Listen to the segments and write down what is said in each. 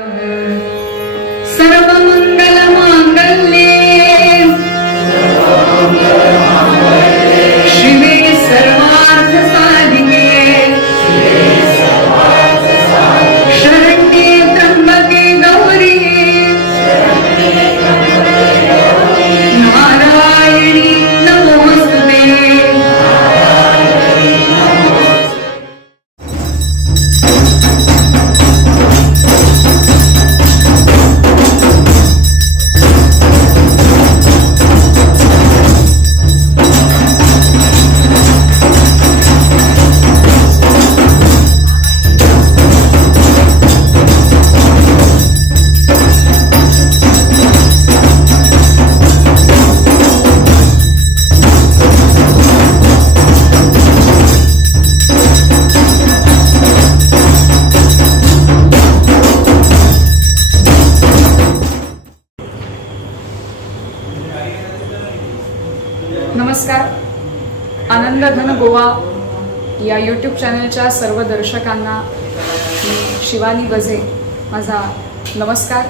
सर्वमंगलमांगल्ये शिवे सर्वार्थसाधिके शरण्ये त्र्यंबके गौरी नारायणी नमोस्तुते। नमस्कार. आनंदघन गोवा या यूट्यूब चॅनलच्या सर्व दर्शकांना शिवानी गजे माझा नमस्कार.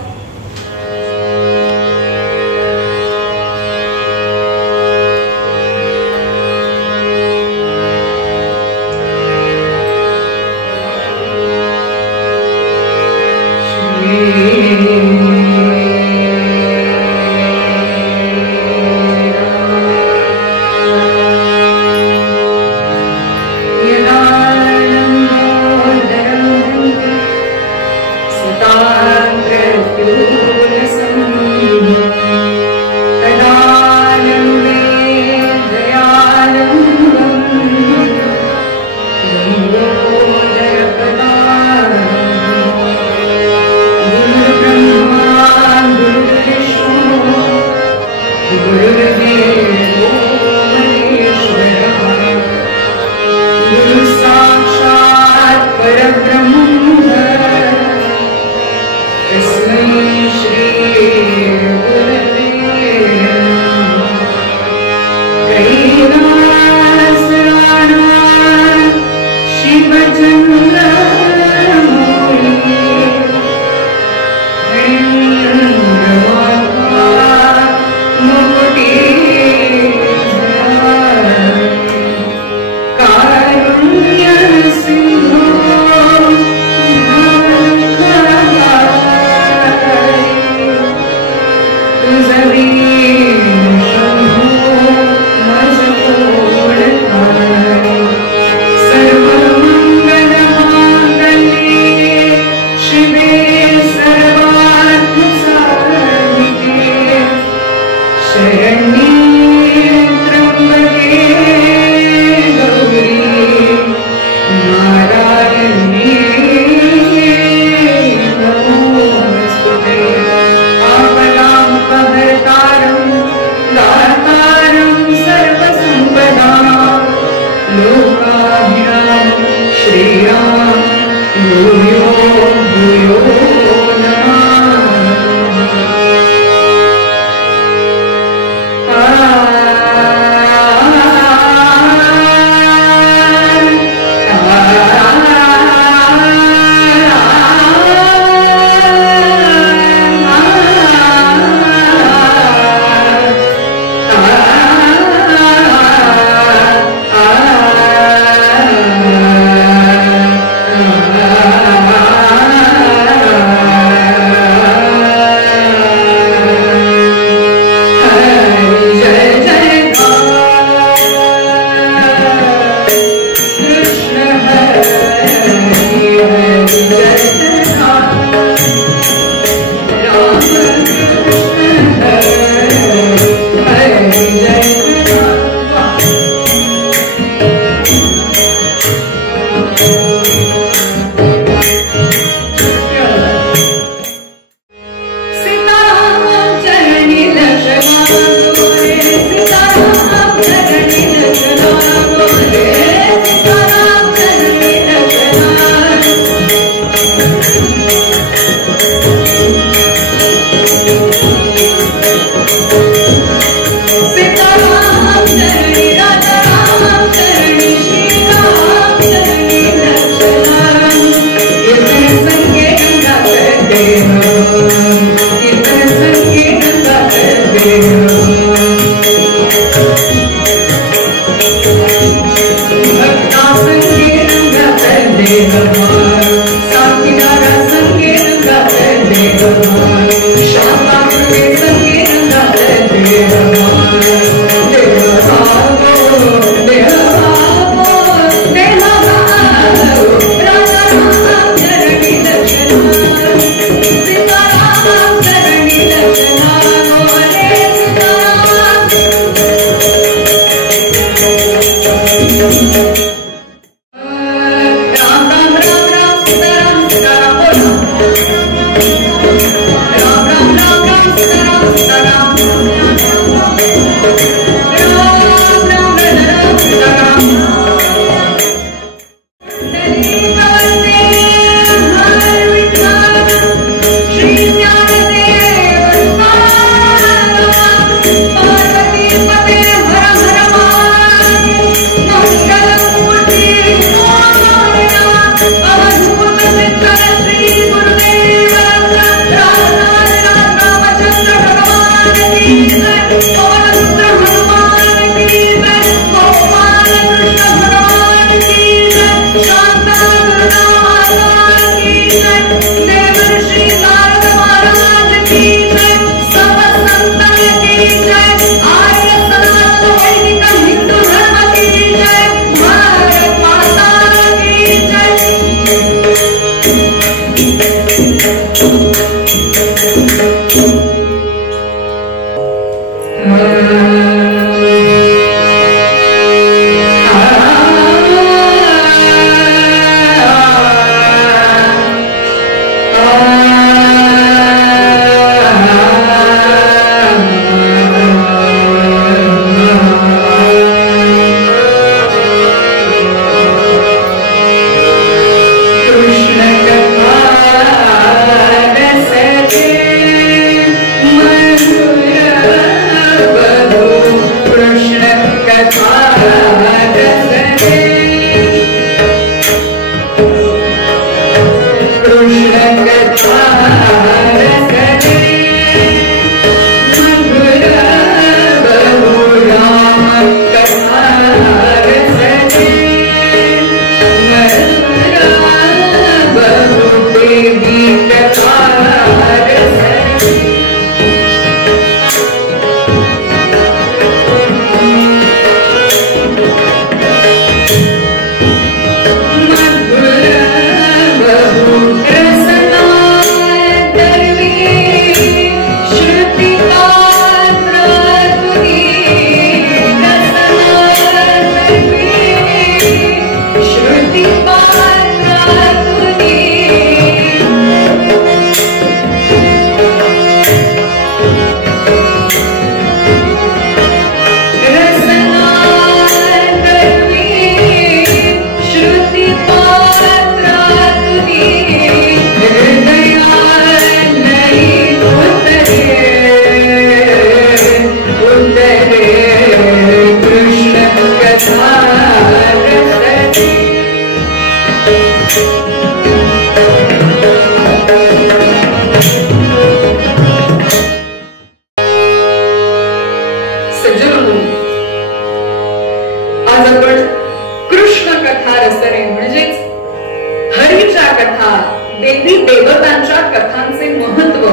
देवी देवतांच्या कथांचे महत्व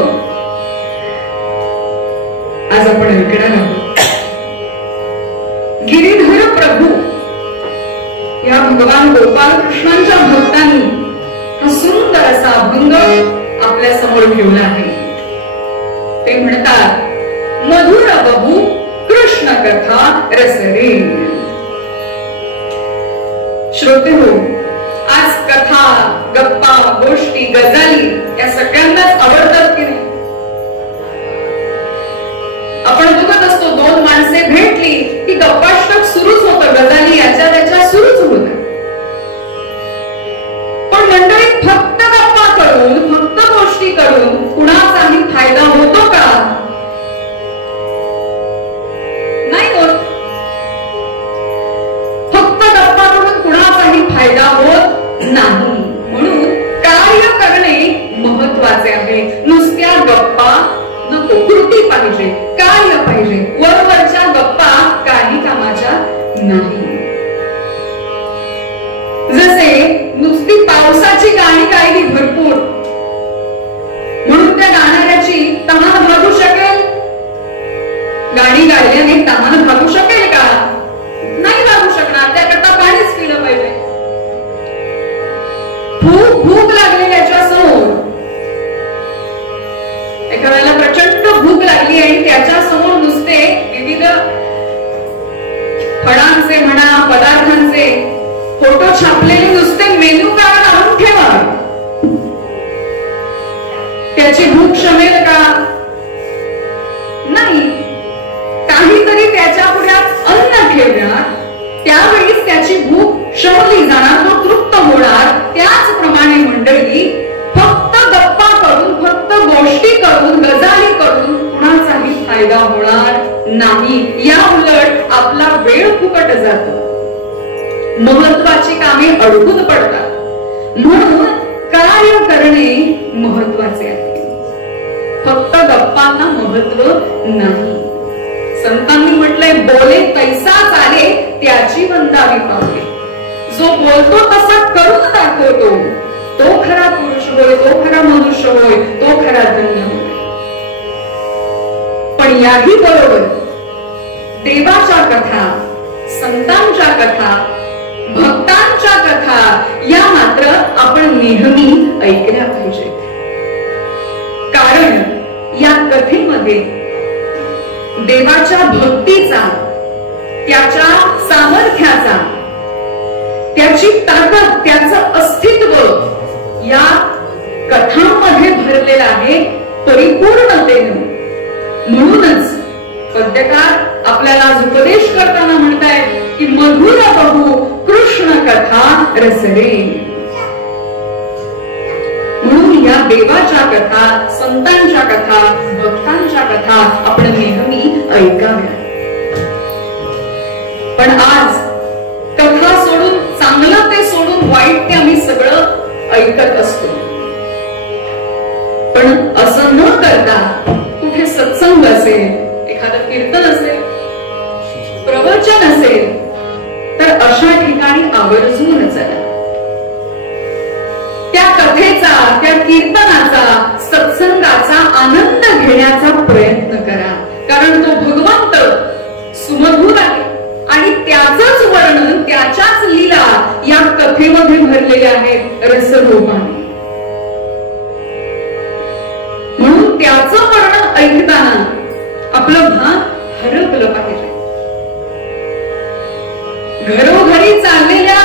आज आपण ऐकणार आहोत. गिरीधर प्रभू या भगवान गोपाल कृष्णांच्या भक्तांनी हा सुंदर असा अभंग आपल्या समोर ठेवला आहे. ते म्हणतात, मधुर बहु कृष्ण कथा रसरे. श्रोते हो, आज कथा, गप्पा, गोष्टी, गजाली या सगळ्यांनाच आवडतात की नाही? आपण बघत असतो, दोन माणसे भेटली की गप्पाष्टक सुरूच होतं, गजाली याच्या त्याच्या सुरूच होत. पण मंडळी, फक्त गप्पा करून, फक्त गोष्टी करून कुणाचाही फायदा होतो का? नाही होत. फक्त गप्पा करून कुणाचाही फायदा होत नाही. म्हणून कार्य करणे महत्वाचे आहे. नुसत्या गप्पा नको, कृती पाहिजे, कार्य पाहिजे. वरवरच्या गप्पा काही कामाच्या नाही. जसे नुसती पावसाची गाणी गायली भरपूर म्हणून त्या गाणाऱ्याची तहान भागू शकेल? गाणी गायल्याने तहान भागू शकेल का? नाही भागू शकणार. त्याकरता पाणीच पिलं पाहिजे. खूप भूक लागलेल्याच्या समोर, एखाद्याला प्रचंड भूक लागली आणि त्याच्या समोर नुसते विविध फळांचे म्हणा, पदार्थांचे फोटो छापलेले नुसते मेनू कार्ड आणून ठेवा, त्याची भूक शमेल का? नाही. काहीतरी त्याच्या पुढ्यात अन्न ठेवणार, त्यावेळीच त्याची भूक शमली जाणार, तो तृप्त होणार. त्याचप्रमाणे मंडळी, फक्त गप्पा करून, फक्त गोष्टी करून, गजाली करून कुणाचाही फायदा होणार नाही. या उलट आपला वेळ फुकट जातो, महत्वाची कामे अडकून पडतात. म्हणून कार्य करणे महत्वाचे आहे, फक्त गप्पांना महत्व नाही. संतांनी म्हटलंय, बोले तैसा चाले त्याची वंदावी पावले. जो बोलतो तसा करून दाखवतो तो खरा पुरुष होय, तो खरा मनुष्य होय, तो खरा धन्य होय. पण याही बरोबर देवाच्या कथा, संतांच्या कथा, भक्तांच्या कथा या मात्र आपण नेहमी ऐकल्या पाहिजेत. कारण या कथेमध्ये देवाच्या भक्तीचा, त्याच्या सामर्थ्याचा, त्याची ताकद, त्याचं अस्तित्व या कथांमध्ये भरलेलं आहे परिपूर्णतेने. म्हणूनच पद्यकार आपल्याला उपदेश करताना म्हणतायत की मधुर बहु कृष्ण कथा रसरे. म्हणून या देवाच्या कथा, संतांच्या कथा, भक्तांच्या कथा आपण नेहमी ऐकाव्या. पण आज कथा सोडून, चांगलं ते सोडून वाईट ते आम्ही सगळं ऐकत असतो. पण असं न करता कुठे सत्संग असेल, एखादं कीर्तन असेल, प्रवचन असेल तर अशा ठिकाणी आवर्जून चला. त्या कथेचा, त्या कीर्तनाचा, सत्संगाचा आनंद घेण्याचा प्रयत्न करा. कारण तो भगवंत सुमधुर आहे आणि त्याचंच वर्णन, त्याच्याच लीला या कथेमध्ये भरलेल्या आहेत रसरूपाने. म्हणून त्याचं वर्णन ऐकताना आपलं भान हरपलं पाहिजे. घरोघरी चाललेल्या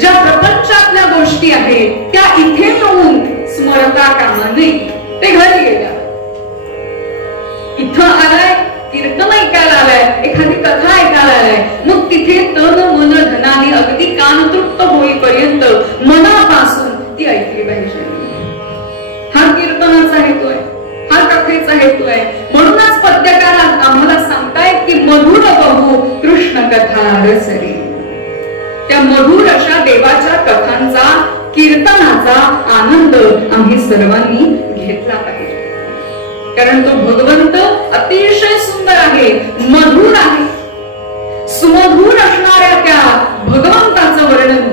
ज्या प्रपंचातल्या गोष्टी आहेत त्या इथे येऊन स्मरता कामा नये. ते घरी गेल्या, इथं आलाय, कीर्तन ऐकायला आलाय, एखादी कथा ऐकायला आलाय, मग तिथे तन मन धनाने अगदी कान तृप्त होईपर्यंत मनापासून ती ऐकली पाहिजे. हा कीर्तनाचा हेतू आहे, हा कथेचा हेतू आहे. म्हणूनच पद्यकारात आम्हाला सांगतायत की मधुर बहु कृष्ण कथा रसरे. त्या मधुर अशा देवाच्या कथांचा, कीर्तनाचा आनंद आम्ही सर्वांनी घेतला पाहिजे. कारण तो भगवंत अतिशय सुंदर आहे, मधुर आहे. सुमधुर असणाऱ्या त्या भगवंताचं वर्णन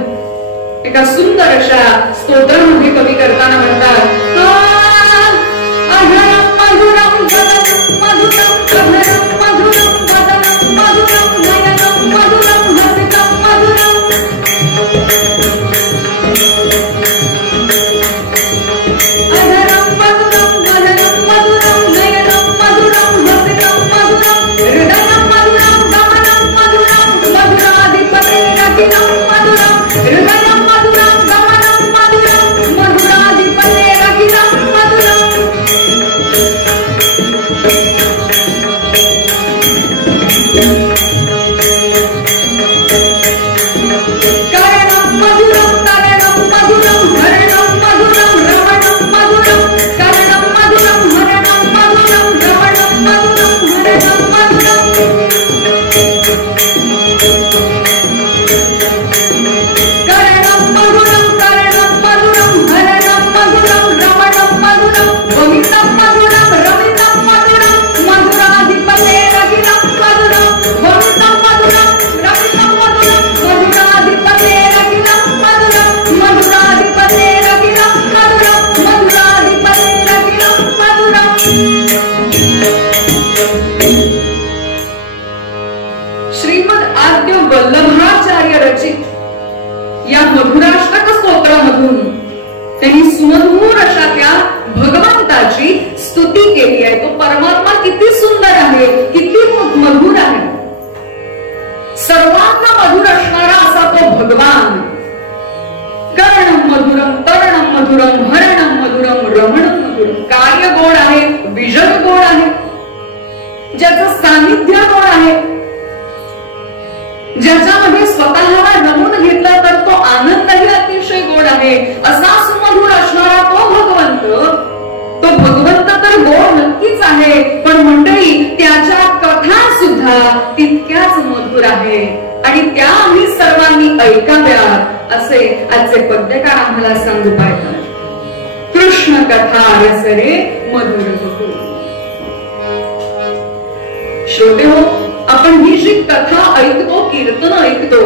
एका सुंदर अशा स्तोत्रामध्ये कवी करताना म्हणतात, अधरम मधुरम जगम मधुरम, अधरम मधुरम वदनम मधुरम, नयनम मधुरम, हसितम मधुरम. अधरम मधुरम वदनम मधुरम, नयनम मधुरम, हसितम मधुरम, हृदयम मधुरम, गमनम मधुरम, मधुराधिपतेरखिलं मधुरम, हृदयम मधुरम, गमनम मधुरम, मधुराधिपतेरखिलं मधुरम. कारणं मधुरं, कारणं मधुरं, हरणं मधुरं, रमणं मधुरं, कारणं मधुरं, हरणं मधुरं, रमणं मधुरं, हरणं मधुरं. कारणं मधुरं, कारणं मधुरं, हरणं मधुरं, रमणं मधुरं, वमितं मधुरं, रमितं मधुरं, मधुराधिपतेरखिलं मधुरं, वमितं मधुरं, रमितं मधुरं, मधुराधिपतेरखिलं मधुरं, मधुराधिपतेरखिलं मधुरं, मधुराधिपतेरखिलं मधुरं. श्रीमद आद्य वल्लभाचार्य रचित या मधुराष्टक स्तोत्रामधून त्यांनी सुमधुर अशा त्या भगवंताची स्तुती केली आहे. तो परमात्मा किती सुंदर आहे, किती मधुर आहे. सर्वांना मधुर असणारा असा तो भगवान. कर्णं मधुरं, तरणं मधुरं, हरणं मधुरं, रमणं मधुरं. कार्य गोड आहे, विजग गोड आहे, ज्याचं सानिध्य गोड आहे, ज्याच्यामध्ये स्वतःला रमून घेतलं तर तो आनंदही अतिशय गोड आहे. असा सुमधुर असणारा तो भगवंत, तो भगवंत तर गोड नक्कीच आहे, पण मंडळी त्याच्या कथा सुद्धा तितक्याच मधुर आहे आणि त्या आम्ही सर्वांनी ऐकाव्या असे आजचे पद्यकार आम्हाला सांगू पाहतात. कृष्ण कथा रसरे मधुर बहु. श्रोते हो, आपण ही जी कथा ऐकतो, कीर्तन ऐकतो,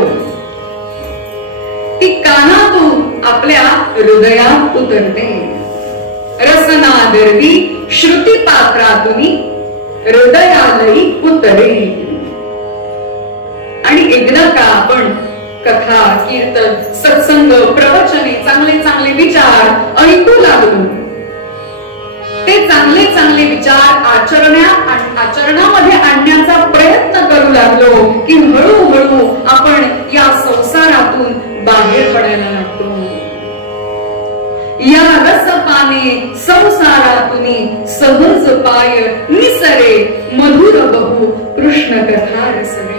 ती कानातून आपल्या हृदयात उतरते. रसना दर्दी श्रुती पात्रातुनी हृदयालयी उतरे. आणि एकदा का आपण कथा, कीर्तन, सत्संग, प्रवचने, चांगले चांगले विचार ऐकू लागलो, ते चांगले चांगले विचार आचरणामध्ये आणण्याचा प्रयत्न करू लागलो की हळूहळू आपण या संसारातून बाहेर पडायला लागतो. या रसपाने संसारातून सहज पाय निसरे, मधुर बहु कृष्ण कथा रसरे.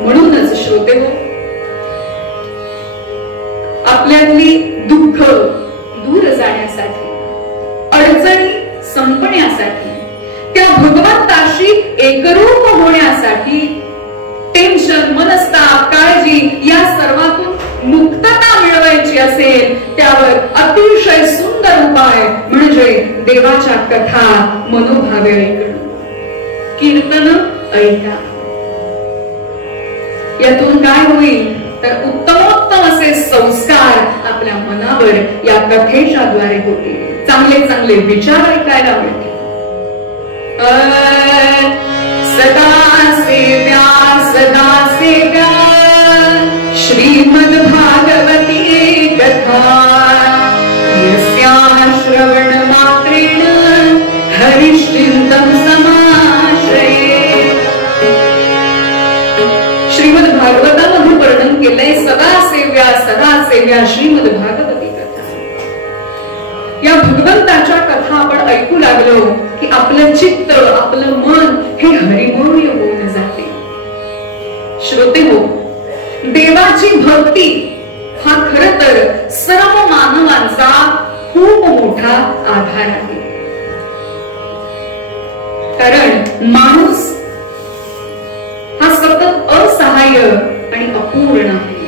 म्हणूनच श्रोते हो, आपल्यातली दुःख दूर जाण्यासाठी, अडचणी संपण्यासाठी, त्या भगवंताशी एकरूप होण्यासाठी, टेन्शन, मनस्ताप, काळजी या सर्वातून मुक्तता मिळवायची असेल, त्यावर अतिशय सुंदर उपाय म्हणजे देवाच्या कथा मनोभावे ऐकणं, कीर्तन ऐका. यातून काय होईल तर उत्तमोत्तम असे संस्कार आपल्या मनावर या कथेच्या द्वारे होतील. चांगले चांगले विचार ऐकायला मिळतील. सदा सेव्या श्रीमद् भागवती कथा, यस्याः श्रवण मात्रेण हरिश्चिंतन समाश्रये. श्रीमद् भागवतामध्ये वर्णन केलंय सदा सेव्या श्रीमद् भागवती कथा. या भगवंताच्या कथा आपण ऐकू लागलो की आपलं चित्त, आपलं मन हे हरिमय होऊन जाते. श्रोते हो, देवाची भक्ती हा खरं तर सर्व मानवांचा खूप मोठा आधार आहे. कारण माणूस हा सतत असहाय्य आणि अपूर्ण आहे.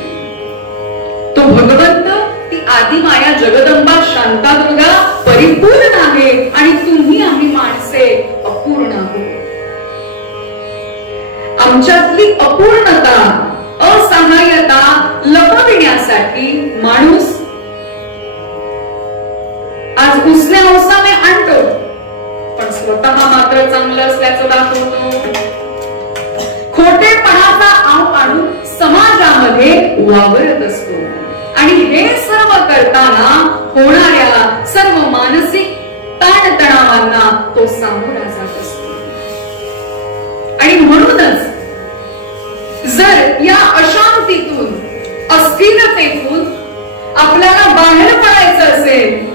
तो भगवंत, ती आदिमाया जगदंबा शांतादुर्गा परिपूर्ण आहे आणि तुम्ही आम्ही माणसे अपूर्ण आहोत. आमच्यातली अपूर्णता, असहाय्यता लपविण्यासाठी माणूस आज उसने अवसाने आणतो, पण स्वतः मात्र चांगलं असल्याचं दाखवतो. खोटेपणाचा आव काढून समाजामध्ये वावरत असतो आणि हे सर्व करताना होणाऱ्या सर्व मानसिक ताणतणावांना तो सामोरा जात असतो. आणि म्हणूनच जर या अशांतीतून, अस्थिरतेतून आपल्याला बाहेर पडायचं असेल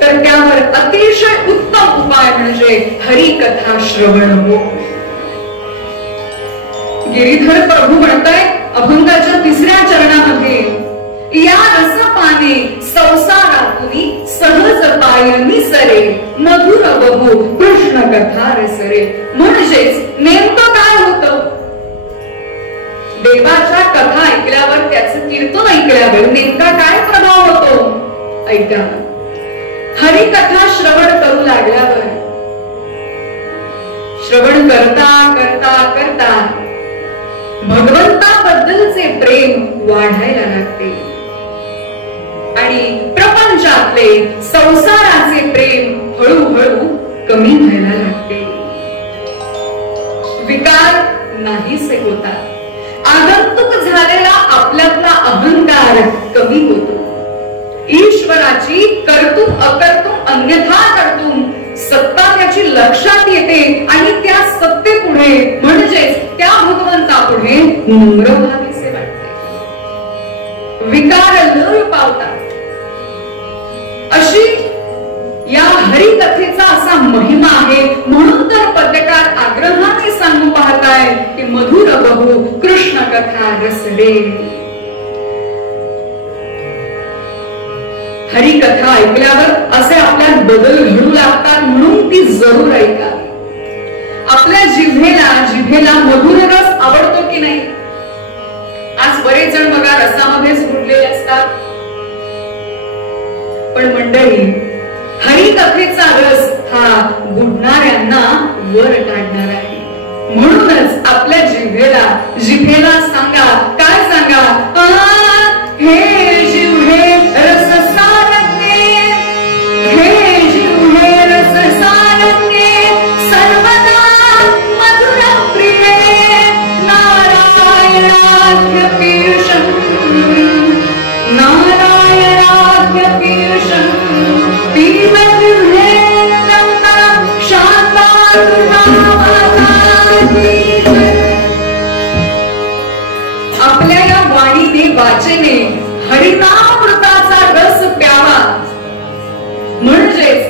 तर त्यावर अतिशय उत्तम उपाय म्हणजे हरिकथा श्रवण हो. गिरीधर प्रभू म्हणताय अभंगाच्या 3ऱ्या चरणामध्ये, या रसपाने संसारातून सहज पाय निसरे, मधुर बहु कृष्ण कथा रसरे. म्हणजेच नेमकं काय होतं? देवाच्या कथा ऐकल्यावर, त्याचं कीर्तन ऐकल्यावर नेमका काय प्रभाव होतो? ऐका. हरिकथा श्रवण करू लागल्यावर, श्रवण करता करता करता भगवंताबद्दलचे प्रेम वाढायला लागते आणि प्रपंचातले, संसाराचे प्रेम हळूहळू कमी व्हायला लागते. विकार नाहीसे होतात. आगंतुक झालेला आपल्यातला अहंकार कमी होतो. ईश्वराची कर्तुम अकर्तुम अन्यथा कर्तुम सत्ता त्याची लक्षात येते आणि त्या सत्तेपुढे म्हणजेच त्या भगवंतापुढे नम्र व्हावेसे वाटते. विकार लय पावतात. अशी या हरिकथेचा असा महिमा आहे. म्हणून तर पद्यकार आग्रहाने सांगू पाहताय की मधुर बहु कृष्ण कथा रसरे. हरिकथा ऐकल्यावर असे आपल्यात बदल घडू लागतात. म्हणून ती जरूर ऐका. आपल्या जिभेला मधुर रस आवडतो की नाही? आज बरेच जण बघा रसामध्येच बुडलेले असतात. पण मंडळी, हरिकथेचा रस हा बुडणाऱ्यांना वर काढणार आहे. म्हणूनच आपल्या जिभेला सांगा, काय सांगा, हे जीव हे रस सारंगे, हे जीव हे रस सारंगे, सर्वदा मधुर प्रिये, नारायणाख्य पीयूषं, नारायणाख्य पीयूषं, पीबत जिह्वेनं शान्तात्मा. आपल्या या वाणीने वाचेने हरिनामामृताचा रस प्यावा, म्हणजेच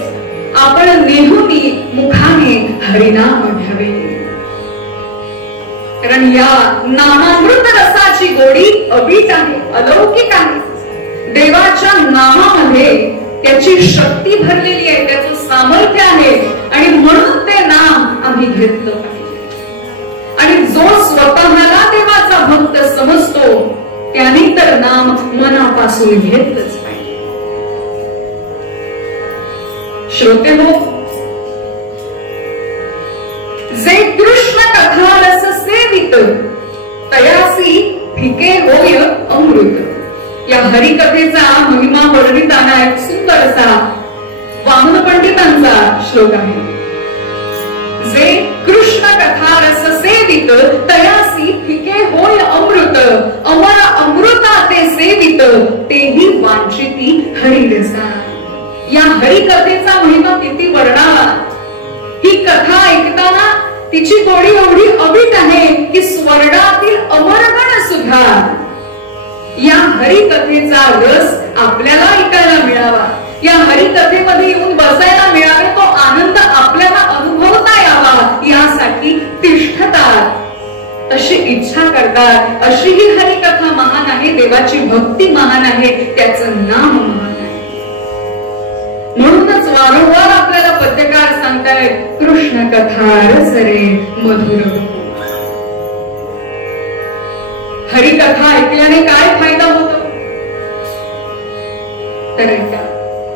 आपण नेहमी मुखाने हरिनाम घ्यावे. कारण या नामामृत रसाची गोडी अवीट आहे, अलौकिक आहे. देवाच्या नामामध्ये त्याची शक्ती भरलेली आहे, त्याचं सामर्थ्य आहे आणि म्हणून ते नाम आम्ही घेतलं पाहिजे. आणि जो स्वतःला देवाचा भक्त समजतो त्याने तर नाम मनापासून घेतलंच पाहिजे. श्रोतेहो, जे कृष्ण कथा रस सेवित तयासी फिके होय अमृत. या हरिकथेचा महिमा वर्णिताना एक सुंदर असा वामन पंडितांचा श्लोक आहे. जे कृष्ण कथा रस सेवित तयासी फिके होय अमृत, अमर अमृता ते सेवित तेही वांछिती हरिरसा. या हरिकथेचा महिमा किती वर्णावा. ही कथा ऐकताना तिची गोडी एवढी अवीट आहे की स्वर्गातील अमरगण सुद्धा या हरिकथेचा रस आपल्याला ऐकायला मिळावा, या हरिकथेमध्ये येऊन बसायला मिळावे, तो आनंद आपल्याला अनुभवता यावा यासाठी तिष्ठतात, तशी इच्छा करतात. अशी ही हरिकथा महान आहे, देवाची भक्ती महान आहे, त्याचं नाम महान आहे. म्हणूनच वारंवार आपल्याला पद्यकार सांगतायत, कृष्ण कथा रस रे मधुर. हरिकथा ऐकल्याने काय फायदा होतो तर ऐका,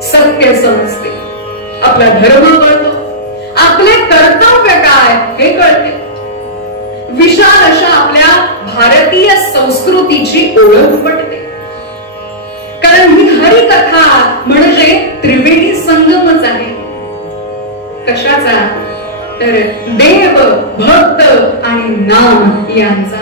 सत्य समजते, आपला धर्म कळतो, आपले कर्तव्य काय हे कळते, विशाल अशा आपल्या भारतीय संस्कृतीची ओळख पटते. कारण ही हरिकथा म्हणजे त्रिवेणी संगमच आहे. कशाचा तर देव, भक्त आणि नाम यांचा.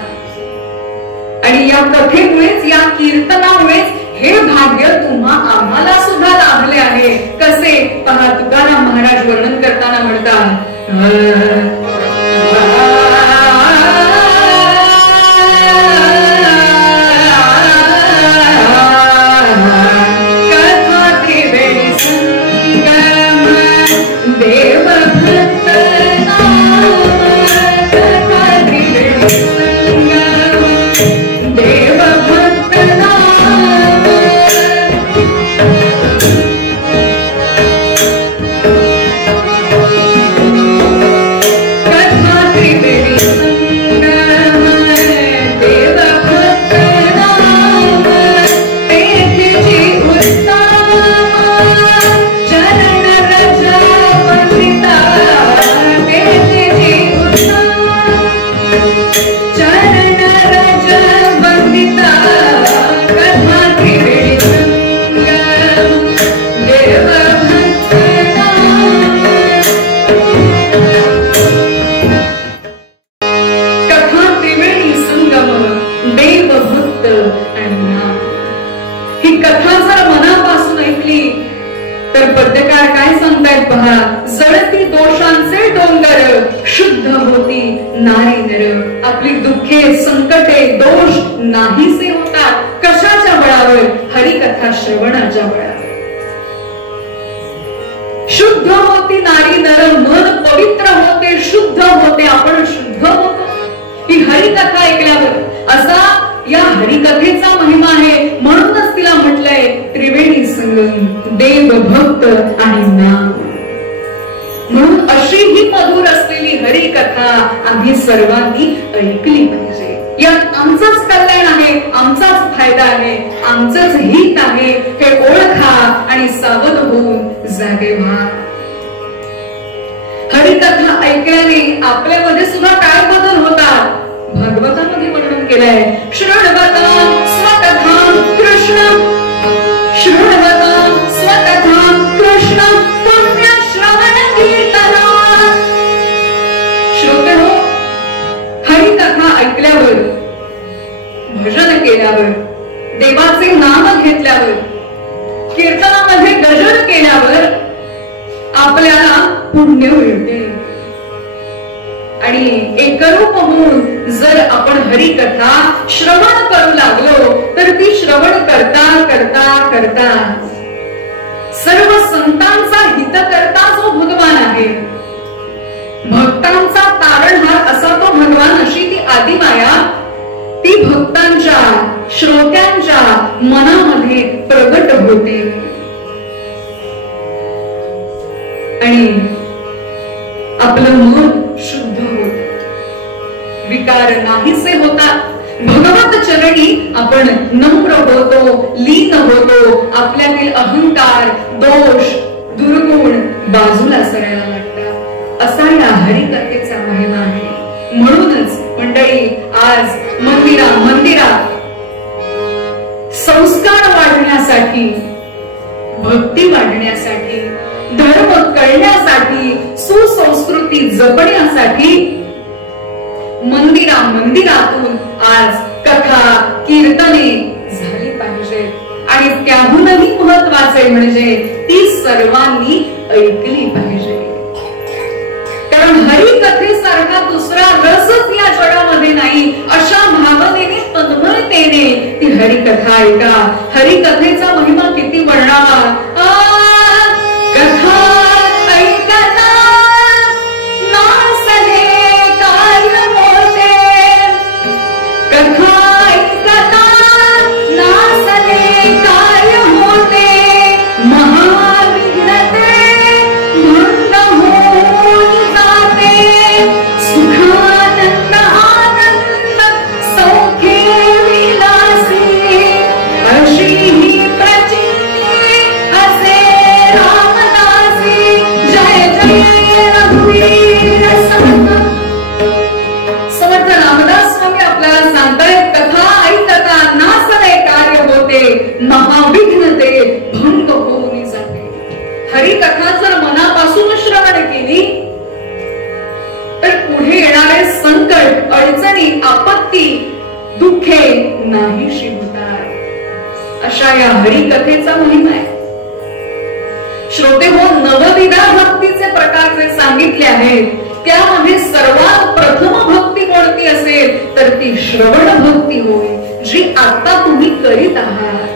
आणि या कथेमुळेच, या कीर्तनामुळेच हे भाग्य तुम्हा आम्हाला सुद्धा लाभले आहे. कसे पहा, तुकाराम महाराज वर्णन करताना म्हणतात, कथा त्रिवेणी संगम देव भक्त नाम, कथा त्रिवेणी संगम देव भक्त नाम. कथा त्रिवेणी संगम देव भक्त नाम, तेथेची उत्तम चरण रजा वंदिता, तेथेची उत्तम चरण रजा वंदिता. कथा त्रिवेणी संगम देव भक्त नाम. कथा त्रिवेणी संगम देव भक्त आणि नाम. ही कथा जर मनापासून ऐकली तर पद्यकार काय सांगतायत पहा, जळती दोषांचे डोंगर शुद्ध होती नारी नर. आपली दुःखे, संकटे, दोष नाहीसे होतात. कशाच्या बळावर? हरिकथा श्रवणाच्या बळावर. शुद्ध होती नारी नर, मन पवित्र होते, शुद्ध होते, आपण शुद्ध होतो ही हरिकथा ऐकल्यावर. असा या हरिकथेचा महिमा आहे. म्हणूनच तिला म्हटलंय त्रिवेणी संगम देव भक्त आणि नाम. म्हणून अशी ही मधुर असलेली हरिकथा आम्ही सर्वांनी ऐकली पाहिजे. यात आमचंच कल्याण आहे, आमचाच फायदा आहे, आमचंच हित आहे हे ओळखा आणि सावध होऊन जागे व्हा. हरिकथा ऐकल्याने आपल्यामध्ये सुद्धा काय बदल होतात भागवतामध्ये वर्णन केलंय. श्रवणवतां स्वकथां कृष्ण, श्रवणवतां स्वकथां कृष्ण पुण्य श्रवण कीर्तनात्. श्रोते हो, हरिकथा ऐकल्यावर, भजन केल्यावर, देवाचे नाम घेतल्यावर, कीर्तनामध्ये गजर केल्यावर आपल्याला पुण्य मिळते. आणि एकरूप होऊन जर आपण हरिकथा श्रवण करू लागलो तर ती श्रवण करता करता करता सर्व संतांचा हित करता जो भगवान आहे, भक्तांचा तारणहार असा तो भगवान, अशी ती आदिमाया ती भक्तांच्या श्रोत्यांच्या मनामध्ये प्रगट होते. आणि आपलं मन शुद्ध होत, विकार नाहीसे होतात. भगवत चरणी आपण नम्र होतो, लीन होतो. आपल्यातील अहंकार, दोष, दुर्गुण बाजूला सरायला लागतात. असा या हरिकथेचा महिमा आहे. म्हणूनच मंडळी, आज मंदिरात संस्कार वाढण्यासाठी, भक्ती वाढण्यासाठी, धर्म कळण्यासाठी, सुसंस्कृती जपण्यासाठी मंदिरातून आज कथा कीर्तने झाली पाहिजे. आणि त्याहूनही महत्वाचे म्हणजे ती सर्वांनी ऐकली पाहिजे. कारण हरिकथेसारखा दुसरा रसच या जगामध्ये नाही. अशा भावनेने, तन्मयतेने ती हरिकथा ऐका. हरिकथेचा महिमा किती वर्णावा. कथा ऐकता नासले काय मोठे, कथा ऐकता नासले काय मोठे, महाविघ्नते भंग होऊन जाते, सुखानंद आनंद सौख्ये विलासी, अशी ही प्रचिती असे रामदासी. जय जय रघुवीर समर्थ रामदास स्वामी आपल्याला सांगतायत, कथा ऐकता नासले कार्य होते, महाविघ्नते भंग होऊन जाते. हरिकथा जर मनापासून श्रवण केली तर पुढे येणारे संकट, अडचणी, आपत्ती, दुःखे नाहीशी होतात. अशा या हरिकथेचा महिमा आहे. श्रोते हो, नवविधा भक्तीचे प्रकार जे सांगितले आहेत त्यामध्ये सर्वात प्रथम भक्ती कोणती असेल तर ती श्रवण भक्ती होय, जी आता तुम्ही करीत आहात.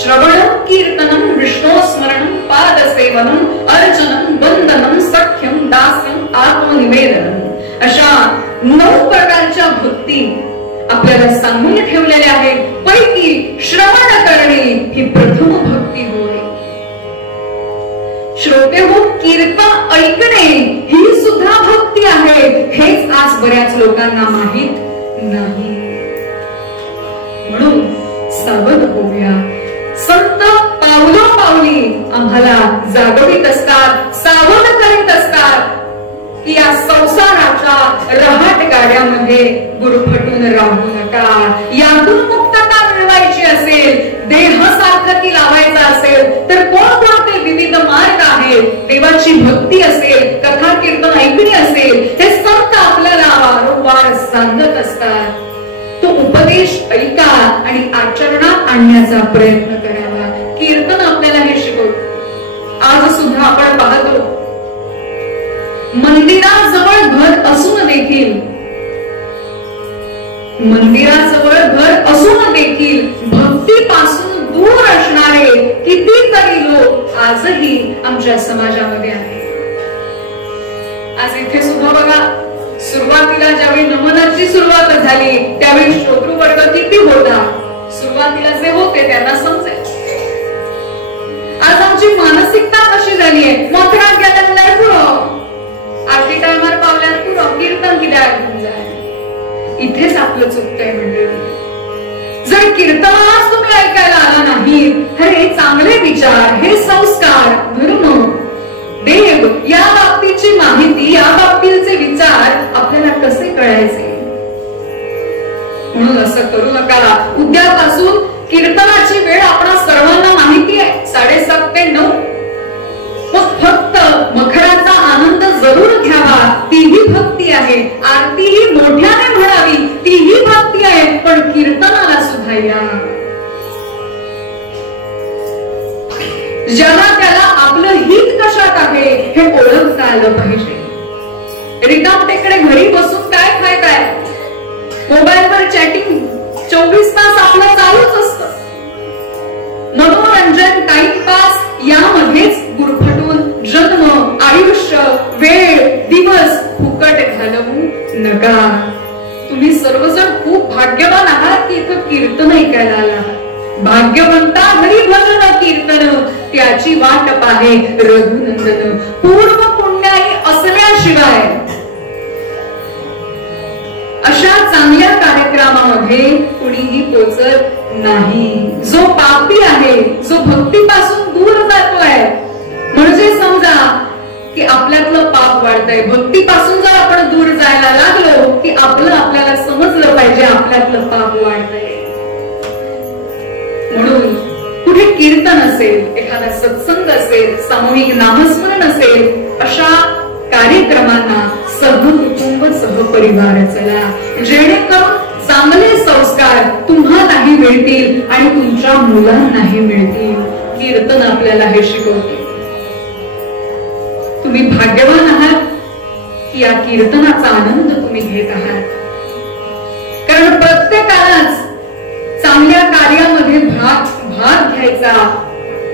श्रवणं कीर्तनं विष्णो स्मरणं पादसेवनं अर्चनं वंदनं सख्यं दास्यं आत्मनिवेदनं. अशा 9 प्रकारच्या भक्ती आपल्याला सांगून ठेवलेल्या आहेत. पैकी श्रवण करणे ही प्रथम भक्ती होय. श्रोते हो, कीर्तन ऐकणे ही सुद्धा भक्ती आहे. हेच आज बऱ्याच लोकांना माहित नाही. म्हणून सावध होऊया. संत पावलोपावली आम्हाला जागवित असतात, सावध करीत असतात की या संसाराच्या रहाट गाड्यामध्ये गुरफटून राहू नका. यातून मुक्तता मिळवायची असेल, देह सार्थकी लावायचा असेल तर कोणकोणते विविध मार्ग आहेत. देवाची भक्ती असेल, कथा कीर्तन ऐकणी असेल, हे संत आपल्याला वारंवार सांगत असतात. तो उपदेश ऐका आणि आचरणात आणण्याचा प्रयत्न करावा. कीर्तन आपल्याला हे शिकवतो. आज सुद्धा आपण पाहतो, मंदिराजवळ घर असून देखील भक्तीपासून दूर असणारे कितीतरी लोक आजही आमच्या समाजामध्ये आहेत. आज इथे सुद्धा बघा, सुरुवातीला ज्यावेळी नमनाची सुरुवात झाली त्यावेळी श्रोतृ वर्ग किती होता. सुरुवातीला जे होते त्यांना समजेल. आज आमची मानसिकता कशी झाली आहे, मोठ्या गेल्यानंतर पुरं आरती टायमार पावल्यावर पुरं कीर्तन कित्याक घेऊन जाय. इथेच आपलं चुकतंय मंडळी. जर कीर्तनालाच तुम्ही ऐकायला आला नाही, हे चांगले विचार, हे संस्कार, धर्म, देव या बाबतीची माहिती, या करू नका. उद्यापासून कीर्तनाची वेळ आपणा सर्वांना माहिती आहे, 7:30 ते 9. मग फक्त मखराचा आनंद जरूर घ्यावा, तीही भक्ती आहे. आरतीही मोठ्याने म्हणावी, तीही भक्ती आहे. पण कीर्तनाला सुद्धा या. ज्याला त्याला आपलं हित कशात आहे हे ओळखता आलं पाहिजे. रिकाम टेकडे घरी बसून काय फायदा आहे? मोबाईलवर चॅटिंग 24 तास आपलं चालूच असतं. मनोरंजन, टाइमपास यामध्येच गुरफटून जन्म, आयुष्य, वेळ, दिवस फुकट घालवू नका. तुम्ही सर्वजण खूप भाग्यवान आहात की इथं कीर्तन ऐकायला आला. भाग्यवंता घरी भजन कीर्तन, त्याची वाट पाहे रघुनंदन. पूर्व पुण्याई असल्याशिवाय अशा चांगल्या कार्यक्रमामध्ये कुणीही पोचत नाही. जो पापी आहे, जो भक्तीपासून दूर जातोय, म्हणजे समजा की आपल्यातलं पाप वाढतंय. भक्तीपासून जर आपण दूर जायला लागलो की आपल्याला समजलं पाहिजे आपल्यातलं पाप वाढतंय. म्हणून कुठे कीर्तन असेल, एखादा सत्संग असेल, सामूहिक नामस्मरण असेल, अशा कार्यक्रमांना सहकुटुंब सहपरिवार चला, जेणेकरून चांगले संस्कार तुम्हालाही मिळतील आणि तुमच्या मुलांनाही मिळतील. कीर्तन आपल्याला हे शिकवते. तुम्ही भाग्यवान आहात की या कीर्तनाचा आनंद तुम्ही घेत आहात. कारण प्रत्येकालाच चांगल्या कार्यामध्ये भाग घ्यायचा,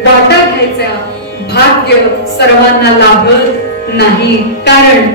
वाटा घ्यायचा भाग्य सर्वांना लाभत नाही. कारण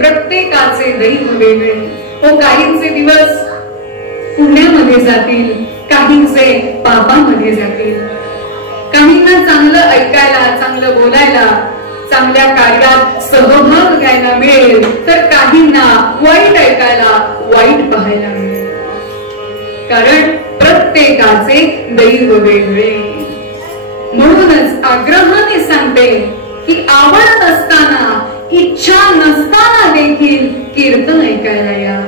प्रत्येकाचे दैव वेगळे. हो, काहींचे दिवस पुण्यामध्ये जातील, काहींचे पापामध्ये जातील. काहींना चांगलं ऐकायला, चांगलं बोलायला, चांगल्या कार्यात सहभाग घ्यायला मिळेल, तर काहींना वाईट ऐकायला, वाईट पाहायला मिळेल. कारण प्रत्येकाचे दैव वेगळे. म्हणूनच आग्रहाने सांगते की आवड नसताना, इच्छा नसताना देखील कीर्तन ऐकायला या.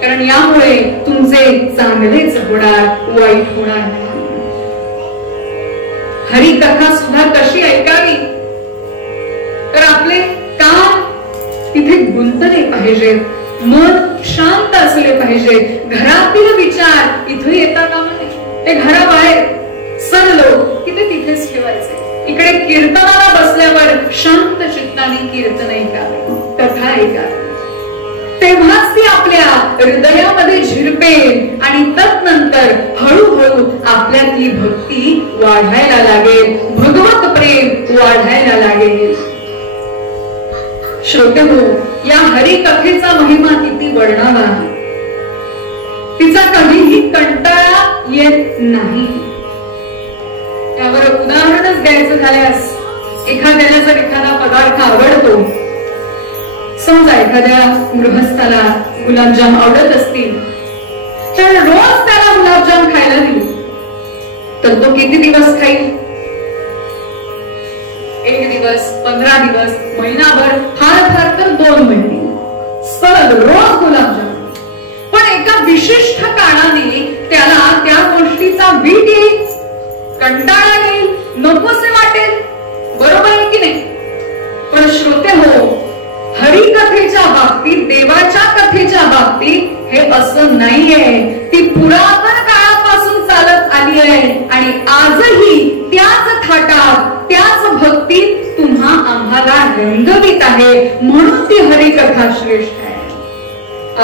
कारण यामुळे तुमचे चांगलेच होणार, वाईट होणार नाही. हरिकथा सुद्धा कशी ऐकावी, तर आपले कान तिथे गुंतले पाहिजेत, मन शांत असले पाहिजे. घरातील विचार इथे येता कामा नये. ते घराबाहेर सरलो की ते तिथेच ठेवायचे. इकडे कीर्तनाला बसल्यावर शांत चित्ताने कीर्तन ऐकावे, कथा ऐकावी. तेव्हाच ती आपल्या हृदयामध्ये झिरपेल आणि तदनंतर हळूहळू आपल्यातली भक्ती वाढायला लागेल, भगवत प्रेम वाढायला लागेल. श्रोतेहो, या हरिकथेचा महिमा किती वर्णावा, तिचा कधीही कंटाळा येत नाही. त्यावर उदाहरणच द्यायचं झाल्यास, एखाद्याला जर एखादा पदार्थ आवडतो, समजा एखाद्या गृहस्थाला गुलाबजाम आवडत असतील, तर रोज त्याला गुलाबजाम खायला दिले तर तो किती दिवस खाईल? 1 दिवस, 15 दिवस, महिनाभर, फार फार तर 2 महिने सलग रोज गुलाबजाम. पण एका विशिष्ट कारणाने त्याला त्या गोष्टीचा वीट येईल, कंटाळा येईल, नकोसे वाटेल. बरोबर आहे की नाही? पण श्रोते हो, हरिकथेच्या बाबतीत, देवाच्या कथेच्या बाबतीत हे असं नाहीये. ती पुरातन काळापासून चालत आली आहे आणि आजही त्याच थाटात, त्याच भक्तीत तुम्हा आम्हाला रंगवीत आहे. म्हणून ती हरिकथा श्रेष्ठ आहे.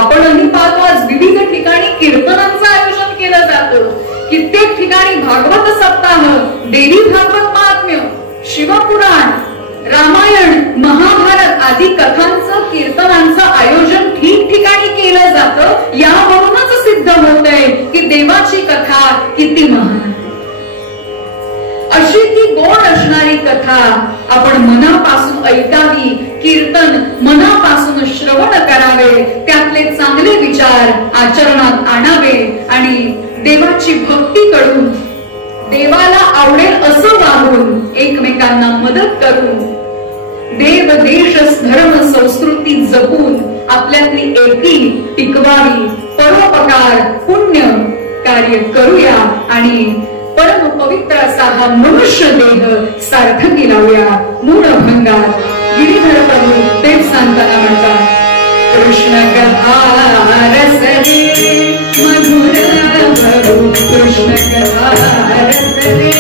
आपण आम्ही पाहतो आज विविध ठिकाणी कीर्तनांचं आयोजन केलं जातं. कित्येक ठिकाणी भागवत सप्ताह, देवी भागवत महात्म्य, शिवपुराण, रामायण, महाभारत आदी कथांचं, कीर्तनांचं आयोजन ठिकठिकाणी केलं जातं. यावरूनच सिद्ध होतंय की देवाची कथा किती महान आहे. अशी ती गोड असणारी कथा आपण मनापासून ऐकावी, कीर्तन मनापासून श्रवण करावे, त्यातले चांगले विचार आचरणात आणावे आणि देवाची भक्ती करून, देवाला आवडेल असं वागून, एकमेकांना मदत करून, देव देश धर्म संस्कृती जपून आपल्यातली एकी टिकवावी, परोपकार पुण्य कार्य करूया आणि परम पवित्र असा हा मनुष्य देह सार्थकी लावूया. मूढभंगात गिरीधर प्रभू तेच सांगताना म्हणतात, कृष्ण कथा रसरे मधुर प्रभू, कृष्ण कथा रसरे.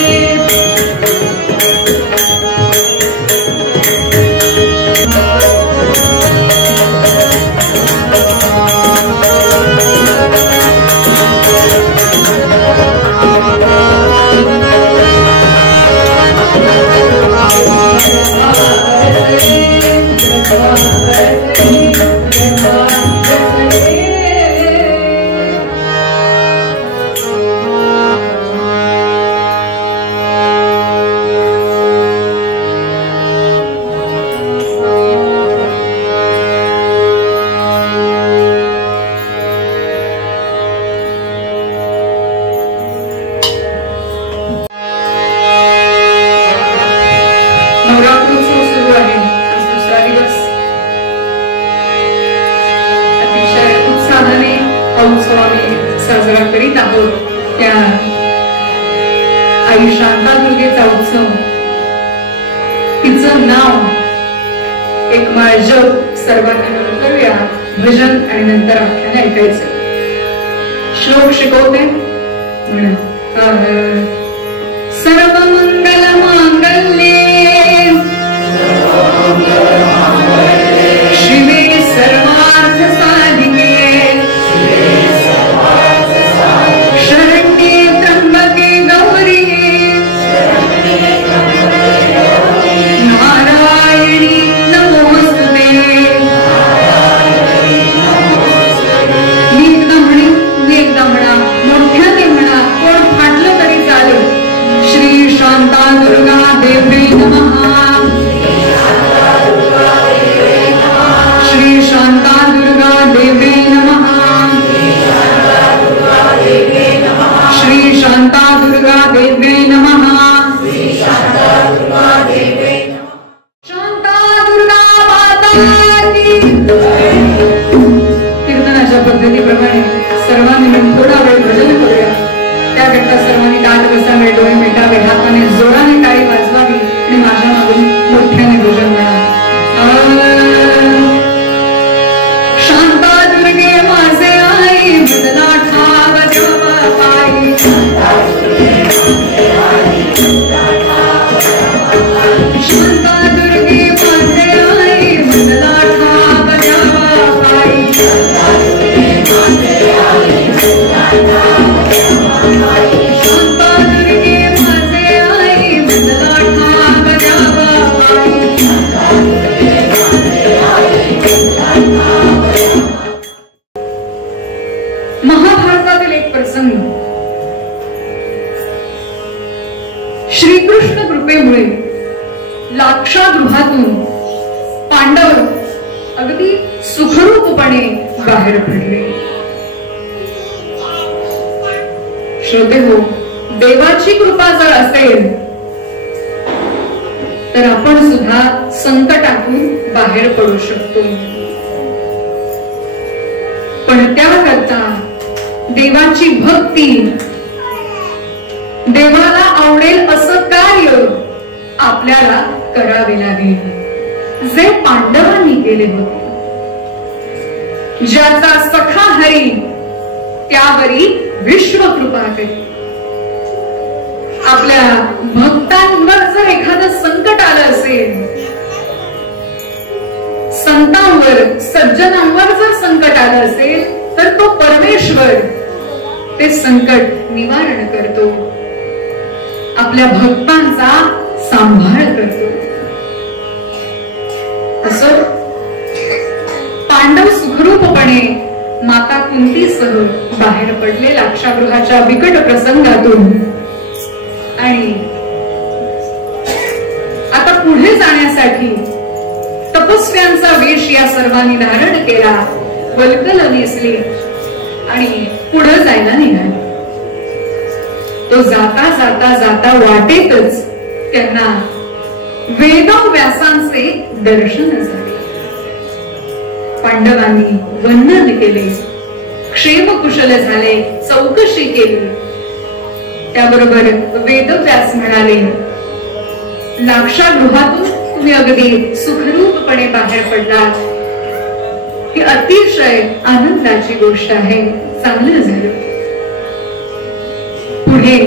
साजरा करीत आहोत. त्या आई शांतादुर्गेचा उत्सव, तिचं नाव एक माळ जप सर्वांनी करूया. भजन आणि नंतर आख्यान ऐकायचं. श्लोक शिकवते म्हणा, सर्व मंगल मांगल्ये शिवे सर्वार्थ साधिके शरण्ये त्र्यंबके गौरी नारायणी नमोस्तुते. मी एकदा म्हणा, मोठ्याने म्हणा, कोण फाटलं तरी चालेल. श्री शांता दुर्गा देवी नमः. श्री शांता दुर्गा देवी नमः. श्री शांता दुर्गा देवी नमः. शांता दुर्गा माता की. कीर्तनाच्या पद्धतीप्रमाणे सर्वांनी मिळून थोडा वेळ भजन करूया. त्याकरता सर्वांनी दात बसावे, डोळे मिटावे, हाताने जोराने टाळी वाजवावी आणि माझ्या मागून मोठ्याने भजन म्हणा. शांता दुर्गे माझे आई बदला ठाव देवा पायी. शांता दुर्गे माझे आई बदला ठाव देवा पायी. महाभारतातील एक प्रसंग. श्रीकृष्ण कृपेमुळे लाक्षागृहातून पांडव अगदी सुखरूपपणे बाहेर पडले. श्रोते हो, देवाची कृपा जर असेल तर आपण सुद्धा संकटातून बाहेर पडू शकतो. पण त्याकरता देवाची भक्ती, देवाला आवडेल असं कार्य आपल्याला करावे लागेल, जे पांडवांनी केले होते. ज्याचा सखा हरी त्यावरी विश्व कृपा करी. आपल्या भक्तांवर जर एखादं संकट आलं असेल, संतांवर सज्जनांवर जर संकट आलं असेल तर तो परमेश्वर ते संकट निवारण करतो, आपल्या भक्तांचा सांभाळ करतो. असं पांडव सुखरूपपणे माता कुंतीसह बाहेर पडले लाक्षागृहाच्या बिकट प्रसंगातून. आणि आता पुढे जाण्यासाठी तपस्व्यांचा वेश या सर्वांनी धारण केला, वल्कल नेसली आणि पुढे जायला निघाला. तो जाता जाता जाता वाटेतच त्यांना वेदव्यासांचे दर्शन झाले. पांडवांनी वंदन केले, क्षेमकुशल झाले, चौकशी केली. त्याबरोबर वेदव्यास म्हणाले, लाक्षागृहातून तुम्ही अगदी सुखरूपपणे बाहेर पडलात, ही अतिशय आनंदाची गोष्ट आहे, चांगलं झालं. पुढे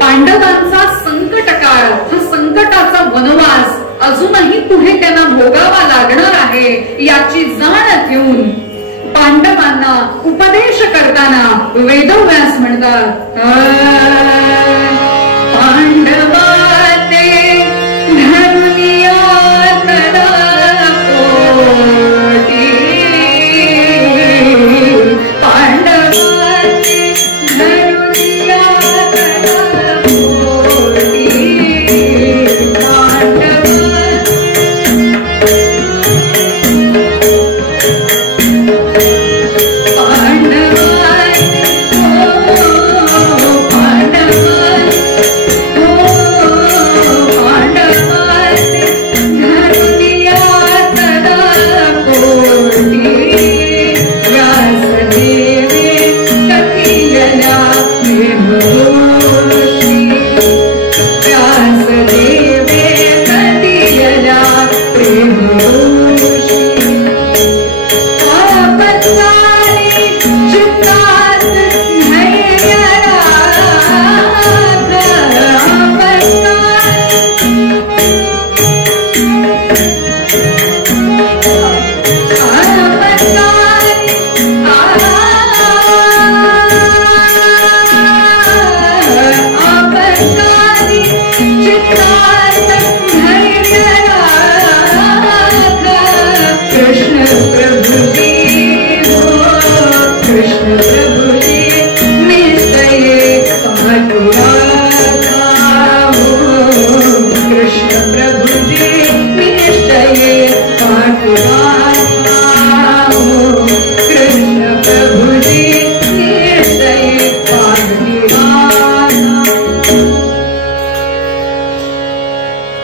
पांडवांचा संकट काळ, हा संकटाचा वनवास अजूनही पुढे त्यांना भोगावा लागणार आहे याची जाण घेऊन पांडवांना उपदेश करताना वेदव्यास म्हणतात, पांडवा ते धनुनिया तदा कोटी, पांडवा ते धनुनिया तदा कोटी,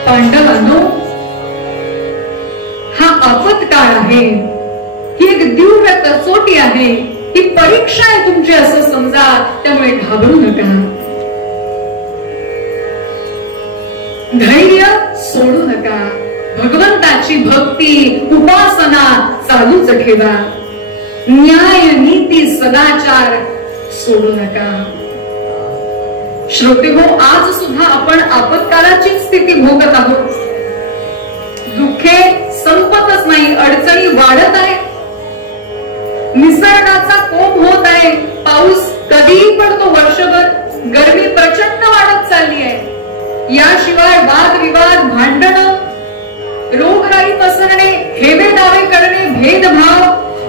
पांडवांनो, हा आपत्काळ आहे, ही एक दिव्य कसोटी आहे, ही परीक्षा आहे तुमची असं समजा. त्यामुळे घाबरू नका, धैर्य सोडू नका, भगवंताची भक्ती उपासना चालूच ठेवा, न्याय नीती सदाचार सोडू नका. श्रोतेहो, आज सुद्धा आपण आपत्कालाची स्थिती भोगत आहोत. दुःखे संपतच नाही, अडचणी वाढत आहे, निसर्गाचा कोप होत आहे, पाऊस कधीही पडतो वर्षभर, गरमी प्रचंड वाढत चालली आहे. याशिवाय वादविवाद, भांडण, रोगराई पसरणे, हेवे दावे करणे, भेदभाव,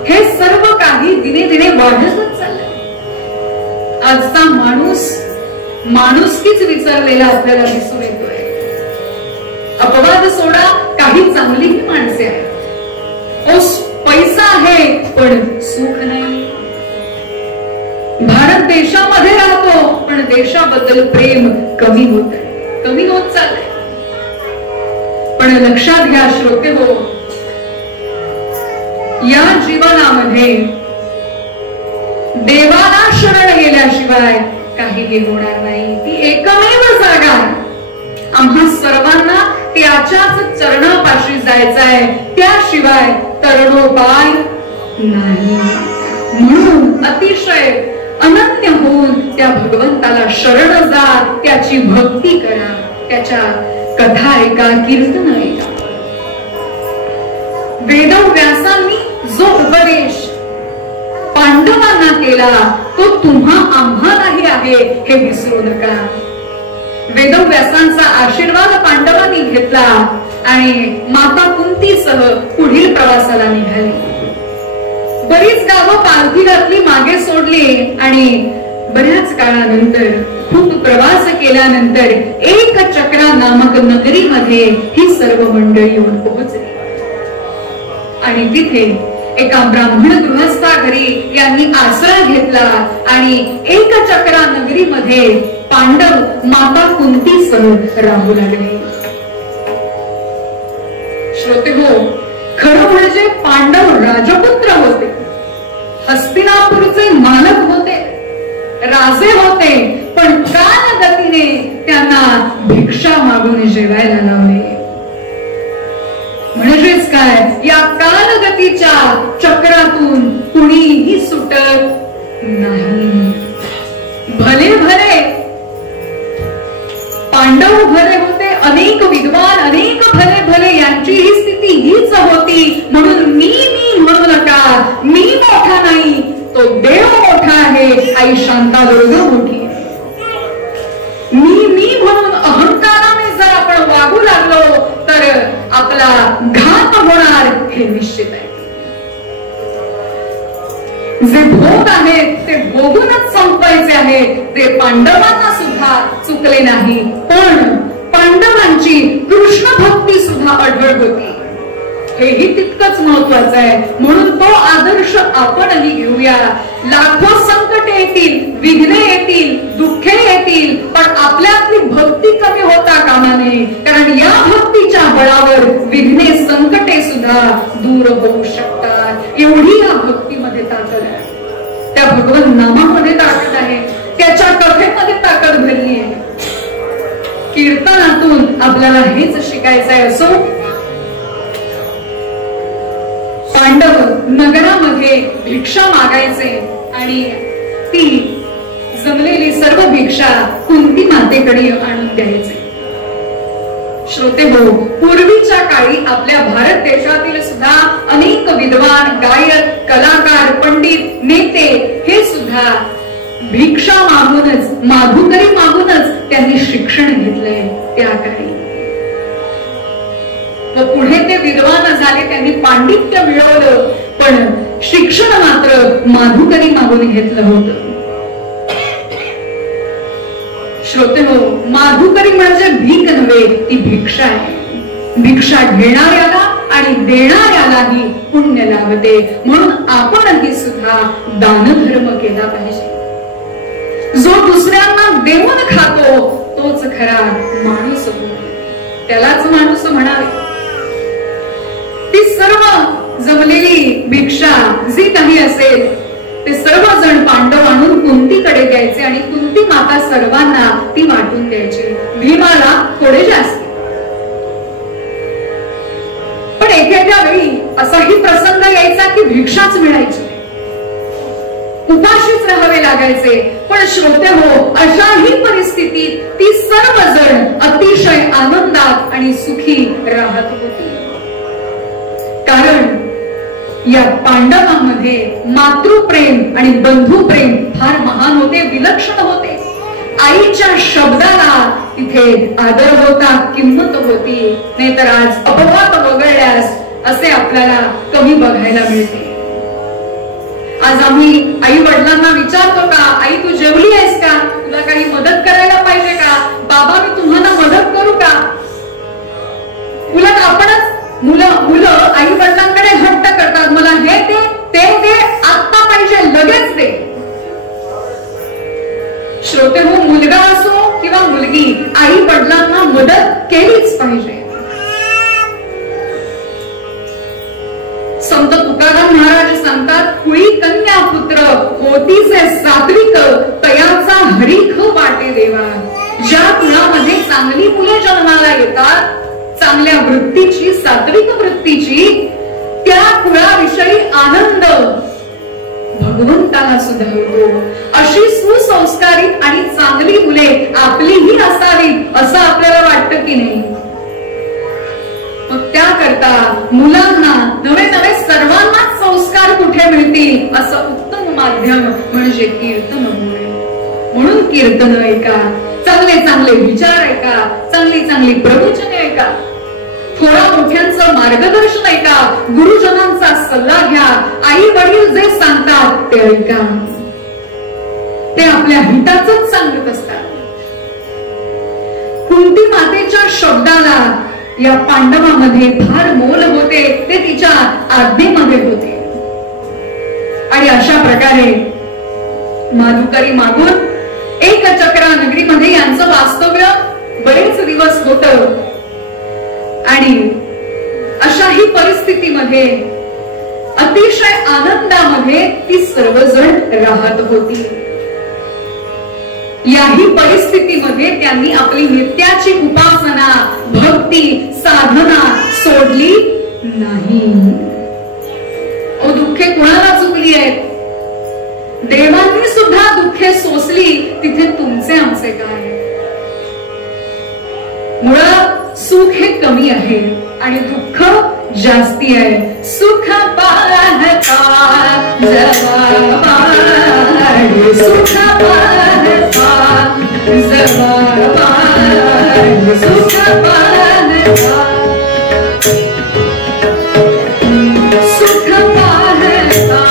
हे सर्व काही दिने दिने वाढतच चाललंय. आजचा माणुसकीच विसरलेला आपल्याला दिसून येतोय. अपवाद सोडा, काही चांगलीही माणसे आहेत, पैसा आहे पण सुख नाही. भारत देशामध्ये राहतो पण देशाबद्दल प्रेम कमी होत चाललंय. पण लक्षात घ्या श्रोते हो, या जीवनामध्ये देवाला शरण गेल्याशिवाय काहीही होणार नाही. ती एकमेव जागा आहे. आम्हा सर्वांना त्याच्याच चरणापाशी जायचं आहे, त्याशिवाय तरणोपाय नाही. म्हणून अतिशय अनन्य होऊन त्या भगवंताला शरण जा, त्याची भक्ती करा, त्याच्या कथा ऐका, कीर्तन ऐका. वेदव्यासांनी जो उपदेश पांडवांना केला तो तुम्हा आम्हालाही आहे हे विसरू नका. वेदव्यासांचा आशीर्वाद पांडवांनी घेतला आणि माता कुंतीसह पुढील प्रवासाला निघाली. बरीच गावं पालखी घातली, मागे सोडली आणि बऱ्याच काळानंतर खूप प्रवास केल्यानंतर एक चक्रा नामक नगरीमध्ये ही सर्व मंडळी येऊन पोहोचली. आणि तिथे एका ब्राह्मण गृहस्था घरी यांनी आश्रय घेतला आणि एक चक्रा नगरीमध्ये पांडव माता कुंतीसह राहू लागले. श्रोते हो, खरं म्हणजे पांडव राजपुत्र होते, हस्तिनापूरचे मालक होते, राजे होते, पण कालगतीने त्यांना भिक्षा मागून जेवायला लावले. म्हणजेच काय, या कालगतीच्या चक्रातून कुणीही सुटत नाही. भले भले पांडव भले होते, अनेक विद्वान, अनेक भले भले यांची ही स्थिती हीच होती. म्हणून मी म्हणू नका, मी मोठा नाही, तो देव मोठा आहे, आई शांतादुर्गा मोठी आहे. मी म्हणून अहंकाराने जर आपण वागू लागलो तर आपला घात होणार हे निश्चित आहे. जे भोग आहेत ते भोगूनच संपवायचे आहेत. ते पांडवांना सुद्धा चुकले नाही, पण पांडवांची कृष्ण भक्ती सुद्धा अढळ होती, हेही तितकंच महत्वाचं आहे. म्हणून तो आदर्श आपणही घेऊया. लाखो संकट येतील, विघ्ने येतील, दुःखे येतील, पण आपल्यातली भक्ती कमी होता कामा नये. कारण या भक्तीच्या बळावर विघ्ने, संकटे सुद्धा दूर होऊ शकतात. एवढी या भक्तीमध्ये ताकद आहे, त्या भगवंत नामामध्ये ताकद आहे, त्याच्या कथेमध्ये ताकद भरली आहे. कीर्तनातून आपल्याला हेच शिकायचं आहे. असो, पांडव नगरामध्ये भिक्षा मागायचे आणि ती जमलेली सर्व भिक्षा कुंती मातेकडे आणून द्यायचे. श्रोते हो, पूर्वीच्या काळी आपल्या भारत देशातील सुद्धा अनेक विद्वान, गायक, कलाकार, पंडित, नेते हे सुद्धा भिक्षा मागूनच, माधुकरी मागूनच त्यांनी शिक्षण घेतलंय त्या काळी. व पुढे ते विद्वान झाले, त्यांनी पांडित्य मिळवलं, पण शिक्षण मात्र माधुकरी मागून घेतलं होतं. श्रोते हो, माधुकरी म्हणजे भीक नव्हे, ती भिक्षा आहे. भिक्षा घेणाऱ्याला आणि देणाऱ्यालाही पुण्य लाभते. म्हणून आपणही सुद्धा दानधर्म केला पाहिजे. जो दुसऱ्यांना देऊन खातो तोच खरा माणूस होतो, त्यालाच माणूस म्हणावे. ती सर्व जमलेली भिक्षा जी काही असेल ते सर्वजण पांडव आणून कुंतीकडे द्यायचे आणि कुंती माता सर्वांना ती वाटून द्यायची. भीमाला थोडे जास्त. पण एखाद्या वेळी असाही प्रसंग यायचा की भिक्षाच मिळायची, उपाशीच राहावे लागायचे. पण श्रोते हो, अशाही परिस्थितीत ती सर्वजण अतिशय आनंदात आणि सुखी राहत होती. कारण या पांडवांमध्ये मातृप्रेम आणि बंधुप्रेम फार महान होते, विलक्षण होते. आईच्या शब्दाला तिथे आदर होता, किंमत होती. नाहीतर आज अपवाद वगळल्यास असे आपल्याला कमी बघायला मिळते. आज आम्ही आई वडिलांना विचारतो का, आई तू जेवली आहेस का, तुला काही मदत करायला पाहिजे का, बाबा मी तुम्हाला मदत करू का. उलट आपणच मुलं आई वडिलांकडे हट्ट करतात, मला हे दे, ते आत्ता पाहिजे, लगेच दे. श्रोते हो, मुलगा असो किंवा मुलगी, आई वडिलांना मदत केलीच पाहिजे. संत तुकाराम महाराज सांगतात, कुळी कन्या पुत्र होतीचे सात्विक, तयाचा हरिख वाटे देवा. ज्या कुळामध्ये चांगली मुले जन्माला येतात, चांगल्या वृत्तीची, सात्विक वृत्तीची, त्या कुळाविषयी आनंद भगवंताला सुद्धा होतो. अशी सुसंस्कारित आणि चांगली मुले आपलीही असावीत असं आपल्याला वाटतं की नाही? मग त्याकरता मुलांना नवे नवे सर्वांनाच संस्कार कुठे मिळतील असं उत्तम माध्यम म्हणजे कीर्तन होय. म्हणून कीर्तन ऐका, चांगले चांगले विचार ऐका, चांगली चांगली प्रवचने ऐका, थोडा मोठ्यांचं मार्गदर्शन ऐका, गुरुजनांचा सल्ला घ्या, आई वडील जे सांगतात ते ऐका. ते आपल्या हिताचंच सांगत असतात. कुंती मातेच्या शब्दाला या पांडवामध्ये फार मोल होते, ते तिच्या आज्ञेमध्ये होते. आणि अशा प्रकारे माधुकरी मागून एकचक्रा नगरीमध्ये यांचं वास्तव्य बरेच दिवस होतं. आणि अशाही परिस्थितीमध्ये अतिशय आनंदामध्ये ती सर्वजण राहत होती. याही परिस्थितीमध्ये त्यांनी आपली नित्याची उपासना, भक्ती, साधना सोडली नाही. दुःखे कोणाला चुकली आहेत? देवांनी सुद्धा दुःखे सोसली, तिथे तुमचे आमचे काय? मुळात सुख हे कमी आहे आणि दुःख जास्ती आहे. सुख पाहता जवा, सुख पाहता जवा, सुख पाहता, सुख पाहता, सुख पाहता,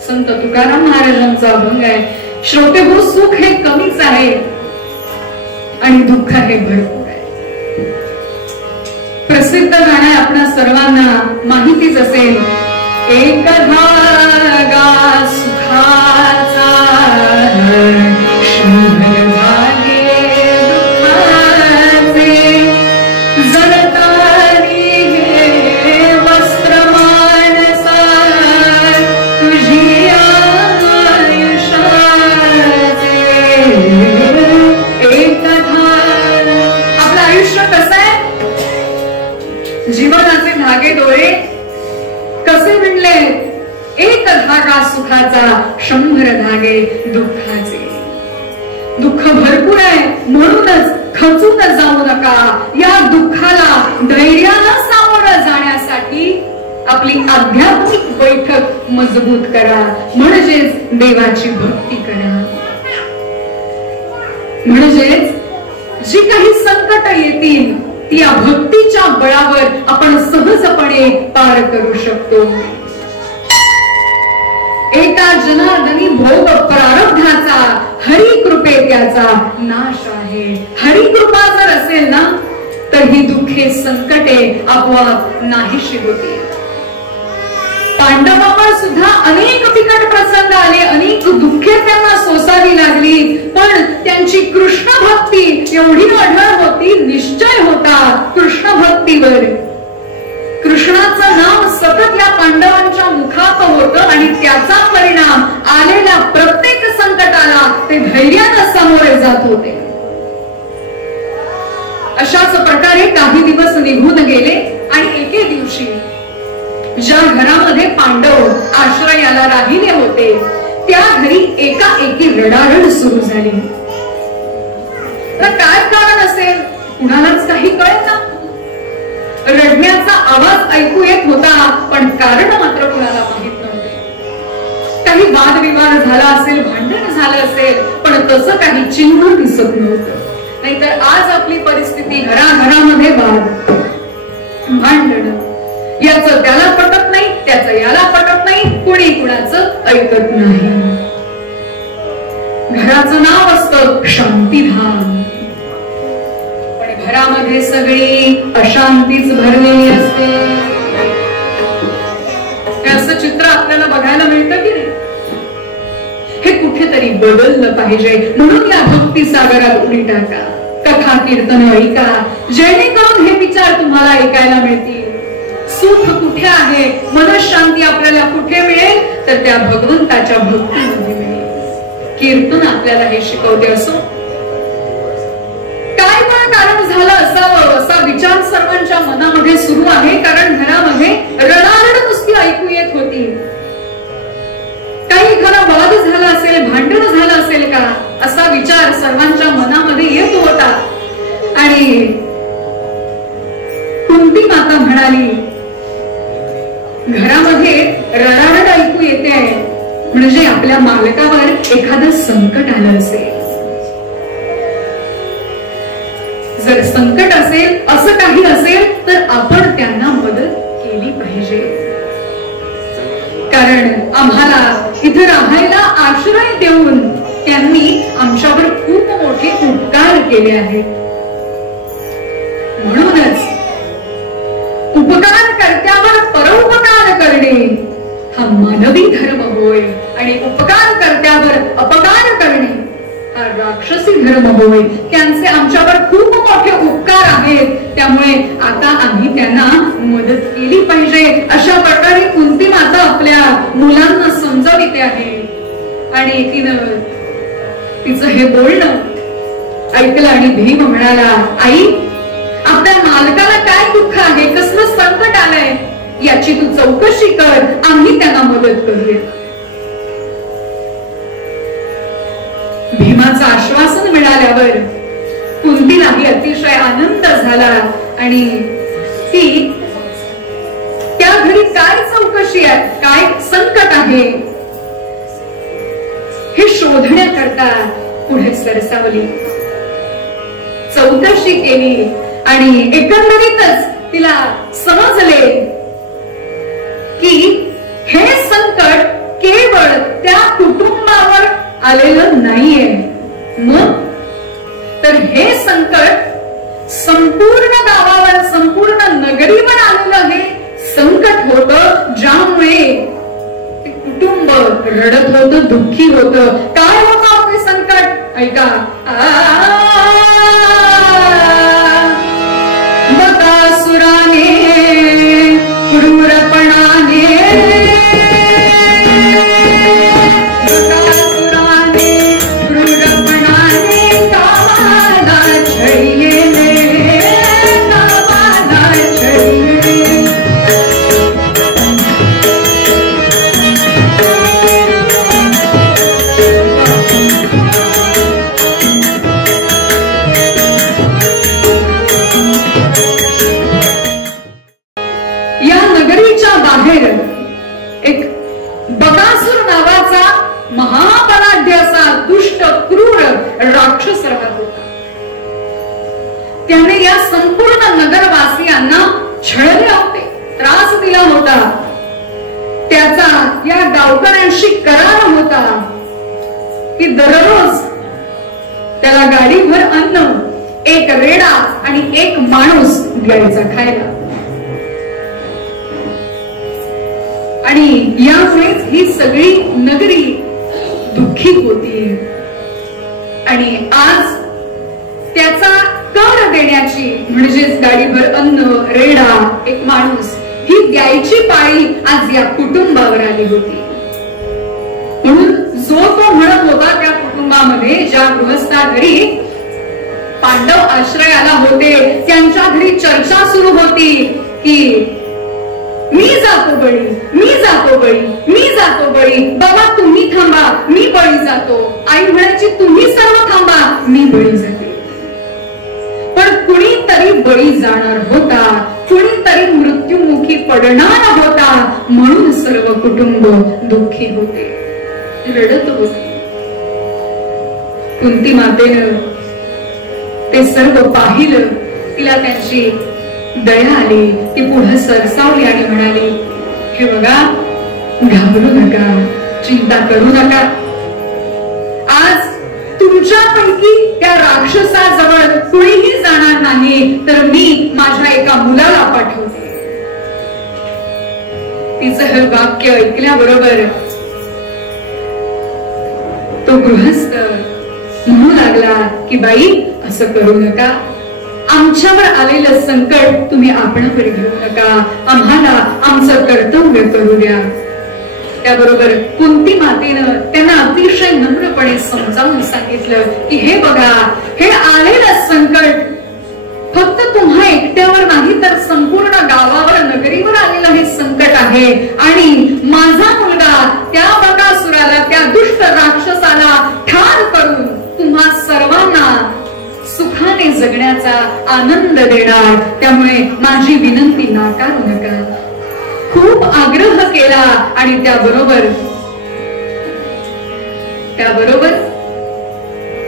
संत तुकाराम महाराजांचा अभंग आहे. श्रोते हो, सुख हे कमीच आहे आणि दुःख हे भरपूर आहे. प्रसिद्ध गाणं आहे, आपल्या सर्वांना माहितीच असेल. एक धागा सुखाचा, शंभर धागे दुःखाचे, जरतारी हे वस्त्र मानसा, तुझी आयुष्याचे एक धागा. आपलं आयुष्य कसं आहे? जीवनाचे धागे डोळे कसे विणले? एक धागा सुखाचा, शंभर धागे दुःखाचे. दुःख भरपूर आहे, म्हणूनच खचून जाऊ नका. या दुःखाला धैर्यानं सामोरं जाण्यासाठी आपली आध्यात्मिक बैठक मजबूत करा, म्हणजेच देवाची भक्ती करा. म्हणजेच जी काही संकट येतील ती या भक्तीच्या बळावर आपण सहजपणे पार करू शकतो. एका जनार्दनी भोग प्रारब्धाचा, हरी कृपे त्याचा नाश आहे. हरी कृपा जर असेल ना, तर ही दुःखे, संकटे आपोआप नाहीशी होती. पांडवांवर सुद्धा अनेक बिकट प्रसंग आले, अनेक दुःखे त्यांना सोसावी लागली, पण त्यांची कृष्ण भक्ती एवढी अढळ होती, निश्चय होता कृष्ण भक्तीवर. कृष्णाचं नाम सतत या पांडवांच्या मुखात होतं आणि त्याचा परिणाम आलेल्या प्रत्येक संकटाला ते धैर्यानं सामोरे जात होते. अशाच प्रकारे काही दिवस निघून गेले आणि एके दिवशी ज्या घरामध्ये पांडव आश्रयाला राहिले होते त्या घरी एकाएकी रडारड सुरू झाली. काय कारण असेल कुणालाच काही कळेल ना. रडण्याचा आवाज ऐकू येत होता पण कारण मात्र कुणाला माहित नव्हते. काही वादविवाद झाला असेल, भांडण झालं असेल, पण तसं काही चिन्ह दिसत नव्हतं. नाहीतर आज आपली परिस्थिती घराघरामध्ये वाद, भांडण, याचं त्याला पटत नाही, त्याचं याला पटत नाही, कुणी कुणाचं ऐकत नाही. घराचं नाव असतं शांतीधाम, पण घरामध्ये सगळी अशांतीच भरलेली असते. असं चित्र आपल्याला बघायला मिळतं की नाही. हे कुठेतरी बदललं पाहिजे. म्हणून या भक्ती सागरात उडी टाका, कथा कीर्तन ऐका, जेणेकरून हे विचार तुम्हाला ऐकायला मिळतील. सुख कुठे आहे, मनशांती आपल्याला कुठे मिळेल, तर त्या भगवंताच्या भक्तीमध्ये मिळेल. कीर्तन आपल्याला हे शिकवते. असो काय पण कारण झालं असावं असा विचार सर्वांच्या मनामध्ये सुरू आहे. कारण घरामध्ये रडारड नुसती ऐकू येत होती. काही घरा वाद झाला असेल, भांडण झालं असेल का असा विचार सर्वांच्या मनामध्ये येत होता. आणि कुंती माता म्हणाली, घरामध्ये रडारड ऐकू येते म्हणजे आपल्या मालकावर एखादं संकट आलं असेल. जर संकट असेल, असं काही असेल, तर आपण त्यांना मदत केली पाहिजे. कारण आम्हाला इथे राहायला आश्रय देऊन त्यांनी आमच्यावर खूप मोठे उपकार केले आहेत. म्हणूनच उपकार कर्त्यावर परोपकार करणे हा मानवी धर्म होय, आणि उपकार कर्त्यावर अपकार करणे हा राक्षसी धर्म होय. त्यांचे आमच्यावर खूप मोठे उपकार आहेत, त्यामुळे आता आम्ही त्यांना मदत केली पाहिजे. अशा प्रकारे कुंती माता आपल्या मुलांना समजाविते आहे. आणि तिचं हे बोलणं ऐकलं आणि भीम म्हणाला, आई आपल्या मालकाला काय दुःख आहे, कसलं संकट आलंय, याची तू चौकशी कर, आम्ही त्यांना मदत करूया. भीमाचं आश्वासन मिळाल्यावर कुंतीलाही अतिशय आनंद झाला. आणि ती त्या घरी काय चौकशी आहे, काय संकट आहे हे शोधण्याकरता पुढे सरसावली, चौकशी केली. आणि एकंदरीतच तिला समजले की हे संकट केवळ त्या कुटुंबावर आलेलं नाहीये, मग तर हे संकट संपूर्ण गावावर, संपूर्ण नगरीवर आलेलं हे संकट होतं, ज्यामुळे ते कुटुंब रडत होतं, दुःखी होतं. काय होतं आपले संकट ऐका. बकासुराने क्रूरपणाने, एक बकासूर नावाचा महाबलाढ्य असा दुष्ट क्रूर राक्षस राहत होता. त्याने या संपूर्ण नगरवासियांना छळले होते, त्रास दिला होता. त्याचा या गावकऱ्यांशी करार होता की दररोज त्याला गाडीभर अन्न, एक रेडा आणि एक माणूस द्यायचा खायला. आणि यामुळेच ही सगळी नगरी दुःखी होती. आणि आज त्याचा कर देण्याची, म्हणजेच गाडीभर अन्न, रेडा, एक माणूस, ही द्यायची पाळी आज या कुटुंबावर आली होती. म्हणून जो तो म्हणत होता त्या कुटुंबामध्ये, ज्या गृहस्था घरी पांडव आश्रयाला होते, त्यांच्या घरी चर्चा सुरू होती की मी जातो बळी, मी जातो बळी, मी जातो बळी, बाबा तुम्ही थांबा, मी बळी जातो. आई म्हणायची तुम्ही सर्व थांबा, मी बळी जाते. कुणीतरी बळी जाणार होता, कुणीतरी मृत्युमुखी पडणार होता, म्हणून सर्व कुटुंब दुःखी होते, रडत होते. कुंती मातेनं ते सर्व पाहिलं. तिला त्यांची दया आली. ती पुढे सरसावली आणि म्हणाली, हे बघा, घाबरू नका, चिंता करू नका. आज तुमच्यापैकी त्या राक्षसाजवळ कुणीही जाणार नाही, तर मी माझ्या एका मुलाला पाठवते. तिचं हे वाक्य ऐकल्याबरोबर तो गृहस्थ म्हणू लागला की बाई, असं करू नका. आमच्यावर आलेलं संकट तुम्ही आपणावर घेऊ नका. आम्हाला आमचं कर्तव्य करू द्या. त्याबरोबर कुंती मातेनं त्यांना अतिशय नम्रपणे समजावून सांगितलं की हे बघा, हे आलेलं संकट फक्त तुम्हा एकट्यावर नाही, तर संपूर्ण गावावर, नगरीवर आलेलं हे संकट आहे. आणि माझा मुलगा त्या बकासुराला, त्या दुष्ट राक्षसाला ठार करून तुम्हा सर्वांना सुखाने जगण्याचा आनंद देणार. त्यामुळे माझी विनंती नाकारू नका. खूप आग्रह केला आणि त्याबरोबर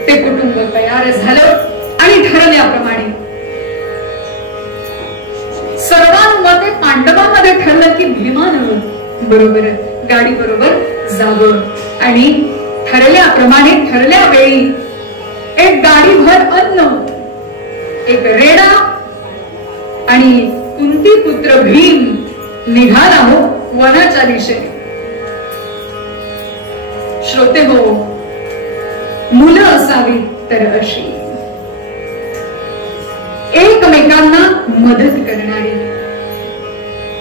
ते कुटुंब तयार झालं आणि ठरल्याप्रमाणे सर्वांमध्ये पांडवांमध्ये ठरलं की भीमानं बरोबर गाडी बरोबर जावं. आणि ठरल्याप्रमाणे ठरल्या वेळी एक गाडीभर अन्न, एक रेडा आणि कुंती पुत्र भीम निघाला हो वनाच्या दिशेने. श्रोते हो, मुलं असावी तर अशी एकमेकांना मदत करणारी,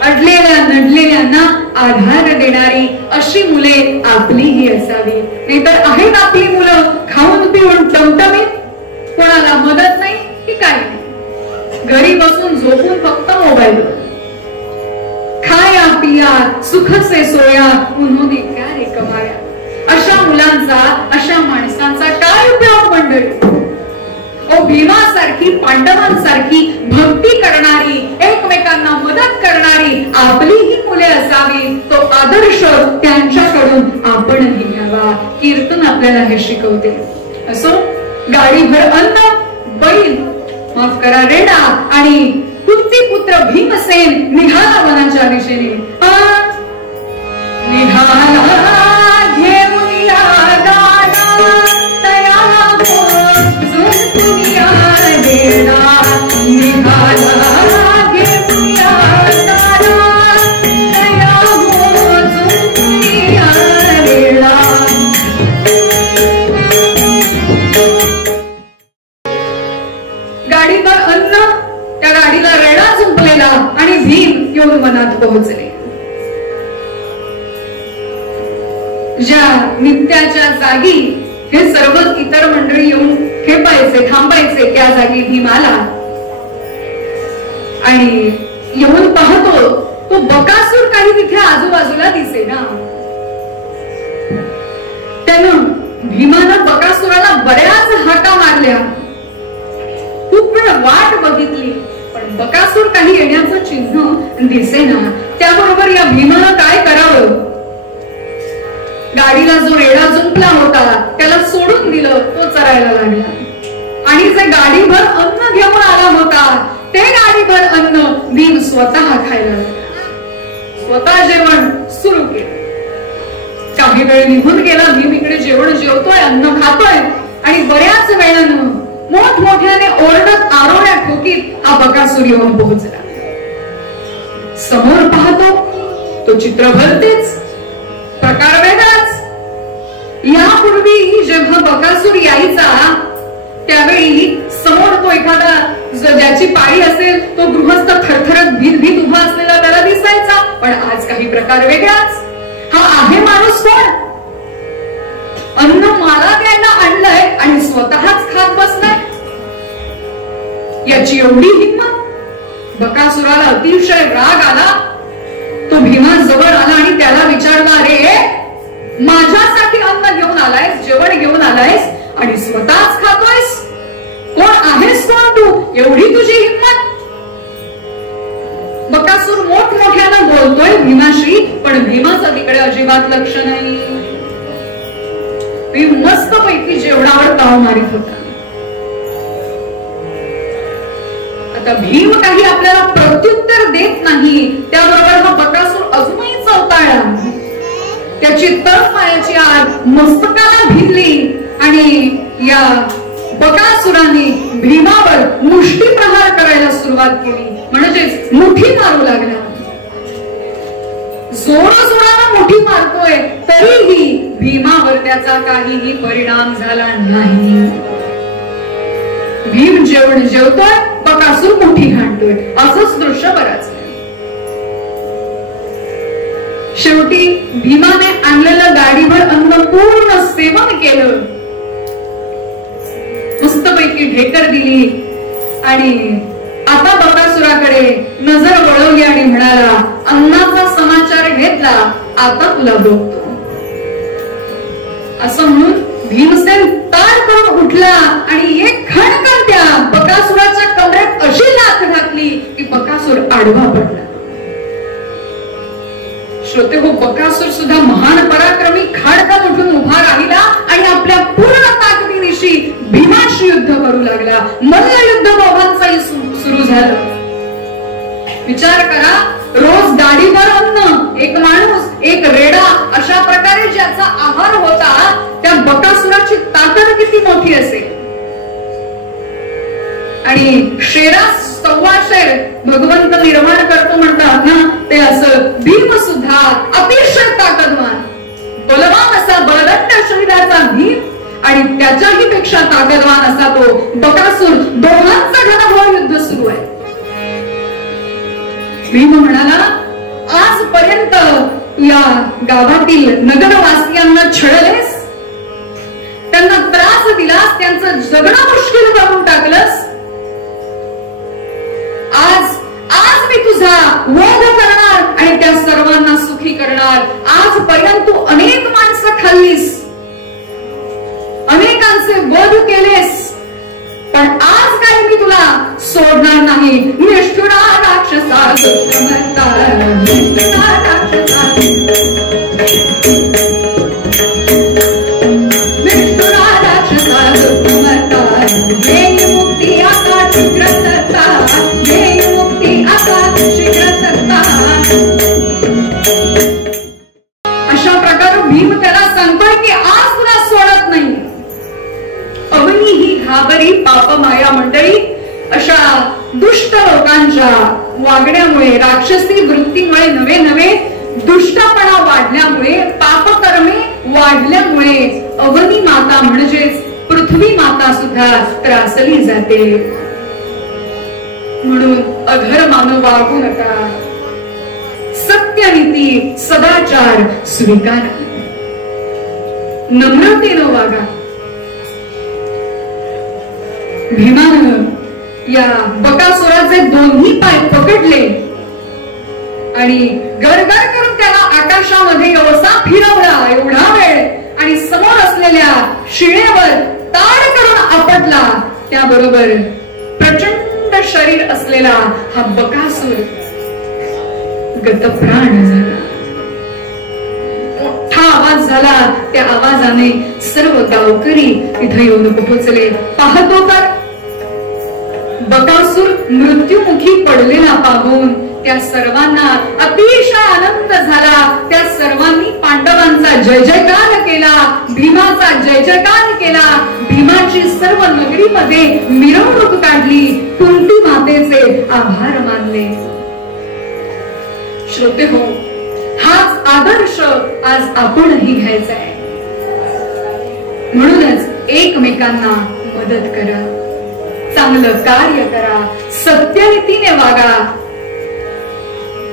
अडलेल्या नडलेल्यांना आधार देणारी अशी मुले आपलीही असावी. नाहीतर आहेत आपली मुलं खाऊन पिऊन टमटमीत, कोणाला मदत नाही की काही नाही, घरी बसून झोपून फक्त मोबाईल, खाया पिया सुख से सोया उन्होंने क्या रे कमाया. अशा मुलांचा, अशा माणसांचा काय उपयोग मंडळी. भीमासारखी, पांडवांसारखी भक्ती करणारी, एकमेकांना मदत करणारी आपलीही मुले असावी. तो आदर्श त्यांच्याकडून आपणही घ्यावा. कीर्तन आपल्याला हे शिकवते. असो, गाडीभर अन्न, बैल, माफ करा, रेडा आणि कुंती पुत्र भीमसेन निघाला वनाच्या दिशेने. निघाला घेऊन या गाडा, तया दुनिया रेडा. निघाला घेऊन या गाडा, तया दुनिया रेडा. गाडीवर अन्न, त्या गाडीला रेडा झुंपलेला आणि भीम येऊन वनात पोहोचले. ज्या नित्याच्या जागी हे सर्व इतर मंडळी येऊन खेपायचे, थांबायचे, त्या जागी भीम आला आणि येऊन पाहतो तो बकासूर काही तिथे आजूबाजूला दिसेना. त्यानं भीमानं बकासुराला बऱ्याच हाका मारल्या, खूप वेळ वाट बघितली, पण बकासूर काही येण्याचं चिन्ह दिसेना. त्याबरोबर या भीमानं काय करावं, गाडीला जो रेडा जुंपला होता त्याला सोडून दिलं, तो चरायला लागला. आणि जे गाडीभर अन्न घेऊन आला होता ते गाडीभर अन्न भीम स्वतः खायला लागला. स्वतः जेवण सुरू केलं. काही वेळ निघून गेला, भीम इकडे जेवण जेवतोय, अन्न खातोय आणि बऱ्याच वेळानं मोठमोठ्याने ओरडत आरोळ्या ठोकीत हा बकासूर येऊन पोहोचला. समोर पाहतो तो चित्र भलतेच, प्रकार वेगळाच. यापूर्वी जेव्हा बकासूर यायचा त्यावेळी समोर तो एखादा ज्याची पाळी असेल तो गृहस्थ थरथरत भीत भीत उभा असलेला त्याला दिसायचा. पण आज काही प्रकार वेगळाच. हा आहे माणूस कोण? अन्न मला द्यायला आणलंय आणि स्वतःच खात बसलाय. याची एवढी हिंमत. बकासुराला अतिशय राग आला. तो भीमा जवळ आला आणि त्याला विचारला, अरे माझ्यासाठी अन्न घेऊन आलायस, जेवण घेऊन आलायस आणि स्वतःच खातोयस, कोण आहेस कोण तू, एवढी तुझी हिंमत? बकासूर मोठमोठ्यानं बोलतोय भीमाशी, पण भीमाचं तिकडे अजिबात लक्ष नाही. भीम मस्त पैकी जेवणावर ताव मारित होता. आता भीम काही आपल्याला प्रत्युत्तर देत नाही, त्याबरोबर हा बकासूर अजूनही चौताळला. त्याची तळपायाची आग मस्तकाला भिनली आणि या बकासुराने भीमावर मुष्टी प्रहार करायला सुरुवात केली, म्हणजेच मुठी मारू लागला. जोराजोरानं मुठी मारतोय तरीही भीमावर त्याचा काहीही परिणाम झाला नाही. भीम जेवण जेवतोय, बकासूर मुठी घालतोय, असंच दृश्य बराच. शेवटी भीमाने आणलेलं गाडीभर अन्न पूर्ण सेवन केलं, मस्तपैकी ढेकर दिली आणि आता बकासुराकडे नजर वळवली आणि म्हणाला, अन्नाचा समाचार घेतला, आता तुला बघतो. असं म्हणून भीमसेन ताड करून उठला आणि एक खणकर त्या बकासुराच्या कमरेत अशी लाथ घातली की बकासूर आडवा पडला. श्रोते हो, बकासूर सुद्धा महान पराक्रमी खाडकन उठून उभा राहिला आणि आपल्या पूर्ण ताकदीनिशी भीमाशी युद्ध करू लागला. मल्लयुद्ध दोघांचाही सुरू झालं. विचार करा, रोज गाडीवर अन्न, एक माणूस, एक रेडा, अशा प्रकारे ज्याचा आहार होता, त्या बकासुराची ताकद किती मोठी असेल. आणि शेरास सव्वा शेर भगवंत निर्माण करतो म्हणतात ना, ते असं भीम सुद्धा अतिशय ताकदवान, बलवान असा बलदंड शरीराचा भीम आणि त्याच्याही पेक्षा ताकदवान असा तो बकासूर, दोघांचं घनघोर युद्ध सुरू आहे. भीम म्हणाला, आजपर्यंत या गावातील नगरवासियांना छळलेस, त्यांना त्रास दिलास, त्यांचं जगणं मुश्किल करून टाकलंस. आज मी तुझा वध करणार आणि त्या सर्वांना सुखी करणार. आजपर्यंत तू अनेक माणसं खाल्लीस, अनेकांचे वध केलेस, पण आज काही मी तुला सोडणार नाही. निष्ठुरा राक्षसा, निष्ठुरा राक्षसा, निष्ठुरा राक्षसा, मुक्ती आता शीघ्र सरता, मुक्ती आता शीघ्र सरता. अशा प्रकारे भीम त्याला सांगतोय की आज तुला सोडत नाही. अवनी ही घाबरी पापमाया मंडळी अशा दुष्ट लोकांच्या वागण्यामुळे, राक्षसी वृत्तीमुळे, नवे नवे दुष्टपणा वाढल्यामुळे, पापकर्मे वाढल्यामुळे अवनी माता म्हणजेच पृथ्वी माता सुद्धा त्रासली जाते. म्हणून अधर्मानं वागू नका, सत्यनीती सदाचार स्वीकारा, नम्रतेनं वागा. भीमानं या बकासुराचे दोन्ही पाय पकडले आणि गरगर करून त्याला आकाशामध्ये एवढा फिरवला, एवढा वेळ, आणि समोर असलेल्या शिळेवर ताड करून आपटला. त्याबरोबर प्रचंड शरीर असलेला हा बकासूर गतप्राण झाला. मोठा आवाज झाला. त्या आवाजाने सर्व गावकरी इथे येऊन पोहोचले. पाहतो तर बकासूर मृत्युमुखी पडलेला पाहून त्या सर्वांना अतिशय आनंद झाला. त्या सर्वांनी पांडवांचा जय जयकार केला, भीमाचा जय जयकार केला. भीमाची सर्व नगरीमध्ये मिरवणूक काढली, कुंती मातेचे आभार मानले. श्रोते हो, हाच आदर्श आज आपणही घ्यायचा आहे. म्हणूनच एकमेकांना मदत करा, चांगलं कार्य करा, सत्यनीतीने वागा.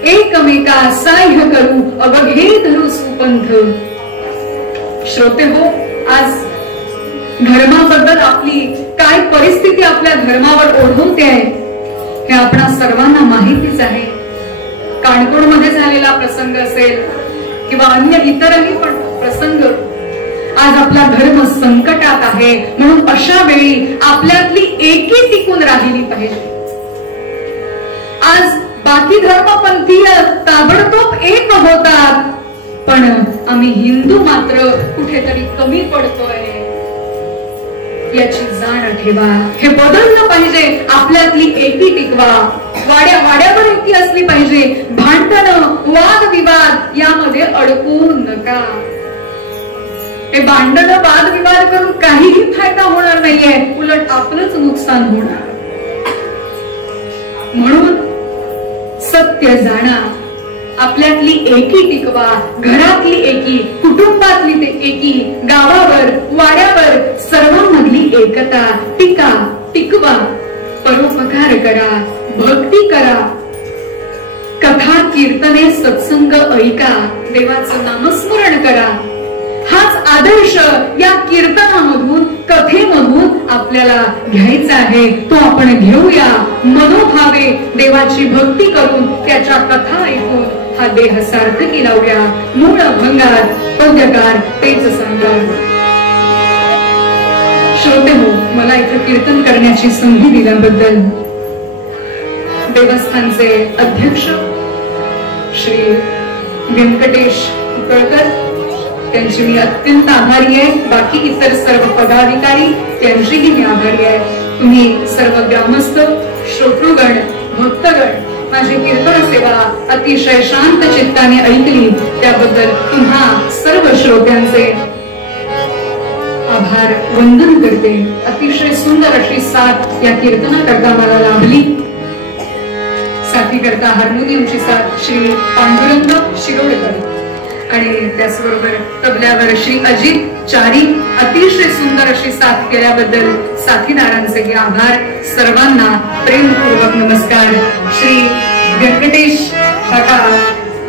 एकमेका साह्य करू, अवघे धरू सुपंथ. श्रोते हो, आज धर्माबद्दल आपली काय परिस्थिती आपल्या धर्मावर ओढवते आहे हे आपणा सर्वांना माहितीच आहे. काणकोणमध्ये झालेला प्रसंग असेल किंवा अन्य इतरही पण प्रसंग आज आपला धर्म संकटात आहे, म्हणून अशा वेळी आपल्यातली एकी टिकून राहिली पाहिजे. आज बाकी धर्मपंथीय ताबडतोब एक होतात, पण आम्ही हिंदू मात्र कुठेतरी कमी पडतोय. याची जाण ठेवा. हे बदललं पाहिजे. आपल्यातली एकी टिकवा. वाड्यावर एकी असली पाहिजे. भांडण वादविवाद यामध्ये अडकू नका. हे भांडण वादविवाद करून काहीही फायदा होणार नाहीये, उलट आपलंच नुकसान होणार. म्हणून सत्य जाणा, आपल्यातली एकी टिकवा. घरातली एकी, कुटुंबातली ते एकी, गावावर वाड्यावर सर्वांमधली एकता टिकवा. परोपकार करा, भक्ती करा, कथा कीर्तने सत्संग ऐका, देवाचं नामस्मरण करा. हाच आदर्श या कीर्तनामधून कथेमधून आपल्याला घ्यायचा आहे. तो आपण घेऊया. मनोभावे देवाची भक्ती करून त्याच्या कथा ऐकून हा देह सार्थकी लावूया. मूळ भंगार पद्यकार तेच सांगार. श्रोते हो, मला इथे कीर्तन करण्याची संधी दिल्याबद्दल देवस्थानचे अध्यक्ष श्री व्यंकटेश कुकळकर त्यांची मी अत्यंत आभारी आहे. बाकी इतर सर्व पदाधिकारी त्यांचीही मी आभारी आहे. तुम्ही सर्व ग्रामस्थ, श्रोतृगण, भक्तगण माझी कीर्तन सेवा अतिशय शांत चित्ताने ऐकली, त्याबद्दल तुम्हा सर्व श्रोत्यांचे आभार वंदन करते. अतिशय सुंदर अशी साथ या कीर्तनाकरता मला लाभली. साथी करता हार्मोनियमची साथ श्री पांडुरंग शिरोडकर आणि त्याचबरोबर तबल्यावर श्री अजित चारी. अतिशय सुंदर अशी साथ केल्याबद्दल साथीदारांचे आभार. सर्वांना प्रेमपूर्वक नमस्कार. श्री व्यंकटेश काका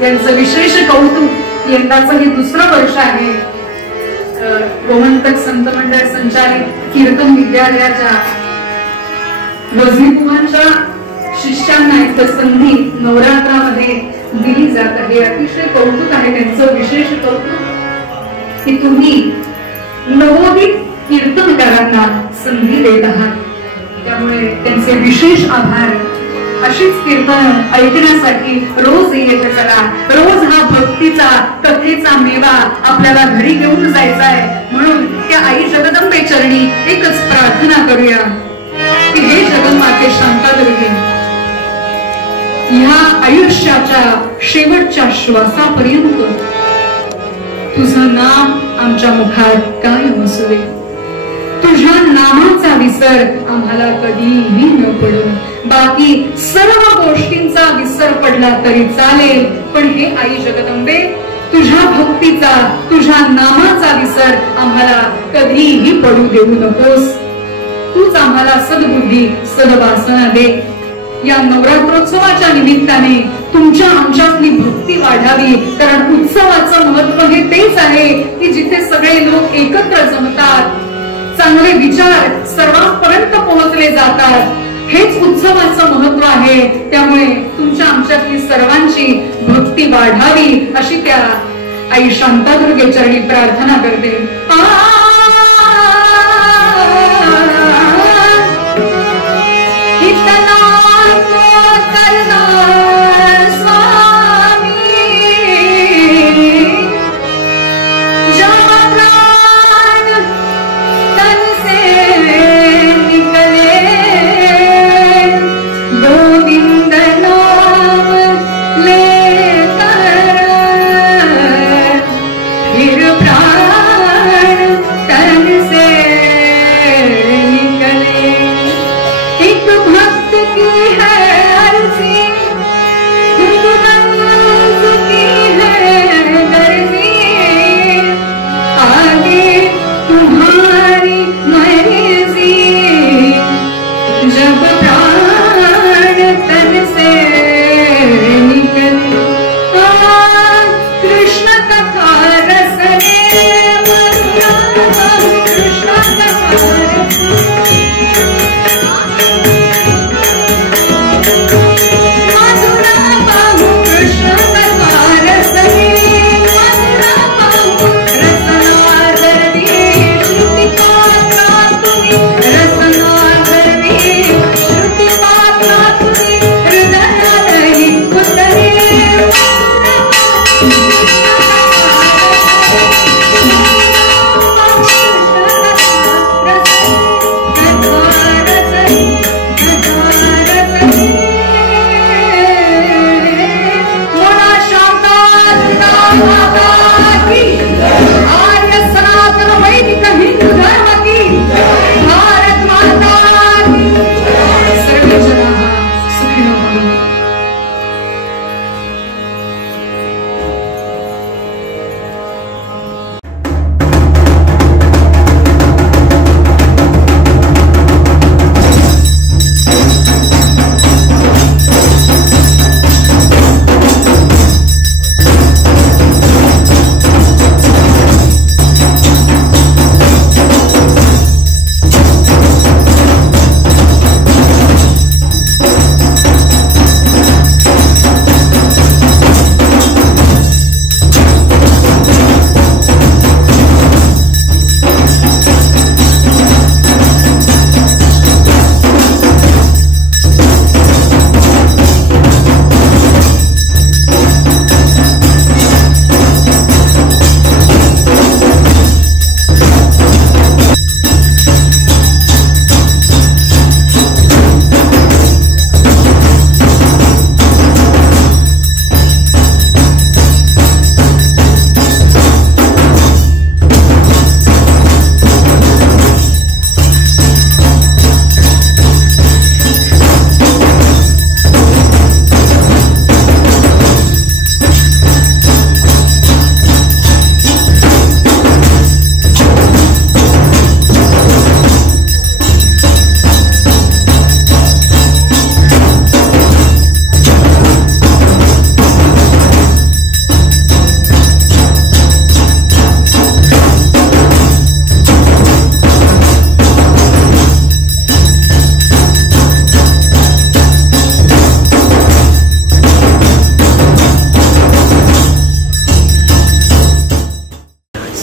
यांचं विशेष कौतुक. यंदाचं हे दुसरं वर्ष आहे गोमंतक संत मंडळ संचालित कीर्तन विद्यालयाच्या वजनीकुमांच्या शिष्यांना इथं संधी नवरात्रामध्ये दिली जात आहे. अतिशय कौतुक आहे त्यांचं. विशेष कौतुक की तुम्ही नवोदित कीर्तनकारांना संधी देत आहात, त्यामुळे त्यांचे विशेष आभार. अशीच कीर्तन ऐकण्यासाठी रोज येत चला. रोज हा भक्तीचा कथेचा मेवा आपल्याला घरी घेऊन जायचा आहे. म्हणून त्या आई जगदंबे चरणी एकच प्रार्थना करूया की हे जगन्माते शांतादुर्गे, ह्या आयुष्याच्या शेवटच्या श्वासापर्यंत तुझं नाम आमच्या मुखात कायम असू दे. तुझ्या नामाचा विसर आम्हाला कधीही न पडो. बाकी सर्व गोष्टींचा विसर पडला तरी चालेल, पण हे आई जगदंबे तुझ्या भक्तीचा, तुझ्या नामाचा विसर आम्हाला कधीही पडू देऊ नकोस. तूच आम्हाला सद्बुद्धी सद्वासना दे. या नवरात्रोत्सवाच्या निमित्ताने तुमच्या आमच्यातली भक्ती वाढावी. कारण उत्सवाचं महत्व हे तेच आहे की जिथे सगळे लोक एकत्र जमतात, चांगले विचार सर्वांपर्यंत पोहोचले जातात. हेच उत्सवाचं महत्व आहे. त्यामुळे तुमच्या आमच्यातली सर्वांची भक्ती वाढावी अशी त्या आई शांतादुर्गे चरणी प्रार्थना करते. प्राण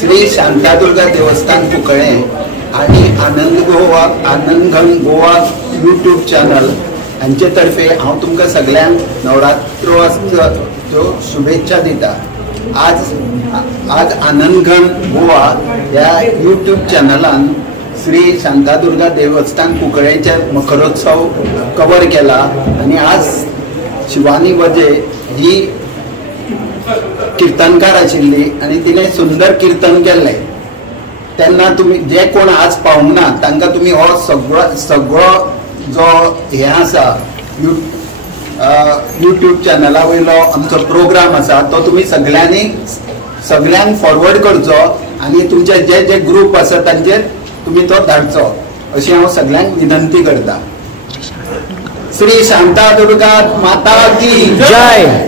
श्री शांतादुर्गा देवस्थान कुंकळे आणि आनंदघन गोवा यूट्यूब चॅनल हांचे तर्फे हांव तुमकां सगळ्यांक नवरात्रोत्सवाच्यो शुभेच्छा दिता। आज आनंदघन गोवा ह्या यूट्यूब चॅनलान श्री शांतादुर्गा देवस्थान कुंकळेचे मकरोत्सव कवर केला आणि आज शिवानी वजे ही कीर्तनकार आशिल्ली आणि तिने सुंदर कीर्तन केले। तेन्ना तुम्ही जे कोण आज पावूंक ना तांकां तुम्ही हो सगळो जो हे आसा यूट्यूब चॅनला वयलो आमचो प्रोग्राम आसा तो तुम्ही सगळ्यांक फॉरवर्ड करचो आणि तुमचे जे जे ग्रुप आसा तांचेर तुम्ही तो धाडचो अशी हांव सगळ्यांक विनंती करता। श्री शांतादुर्गा माता की जय।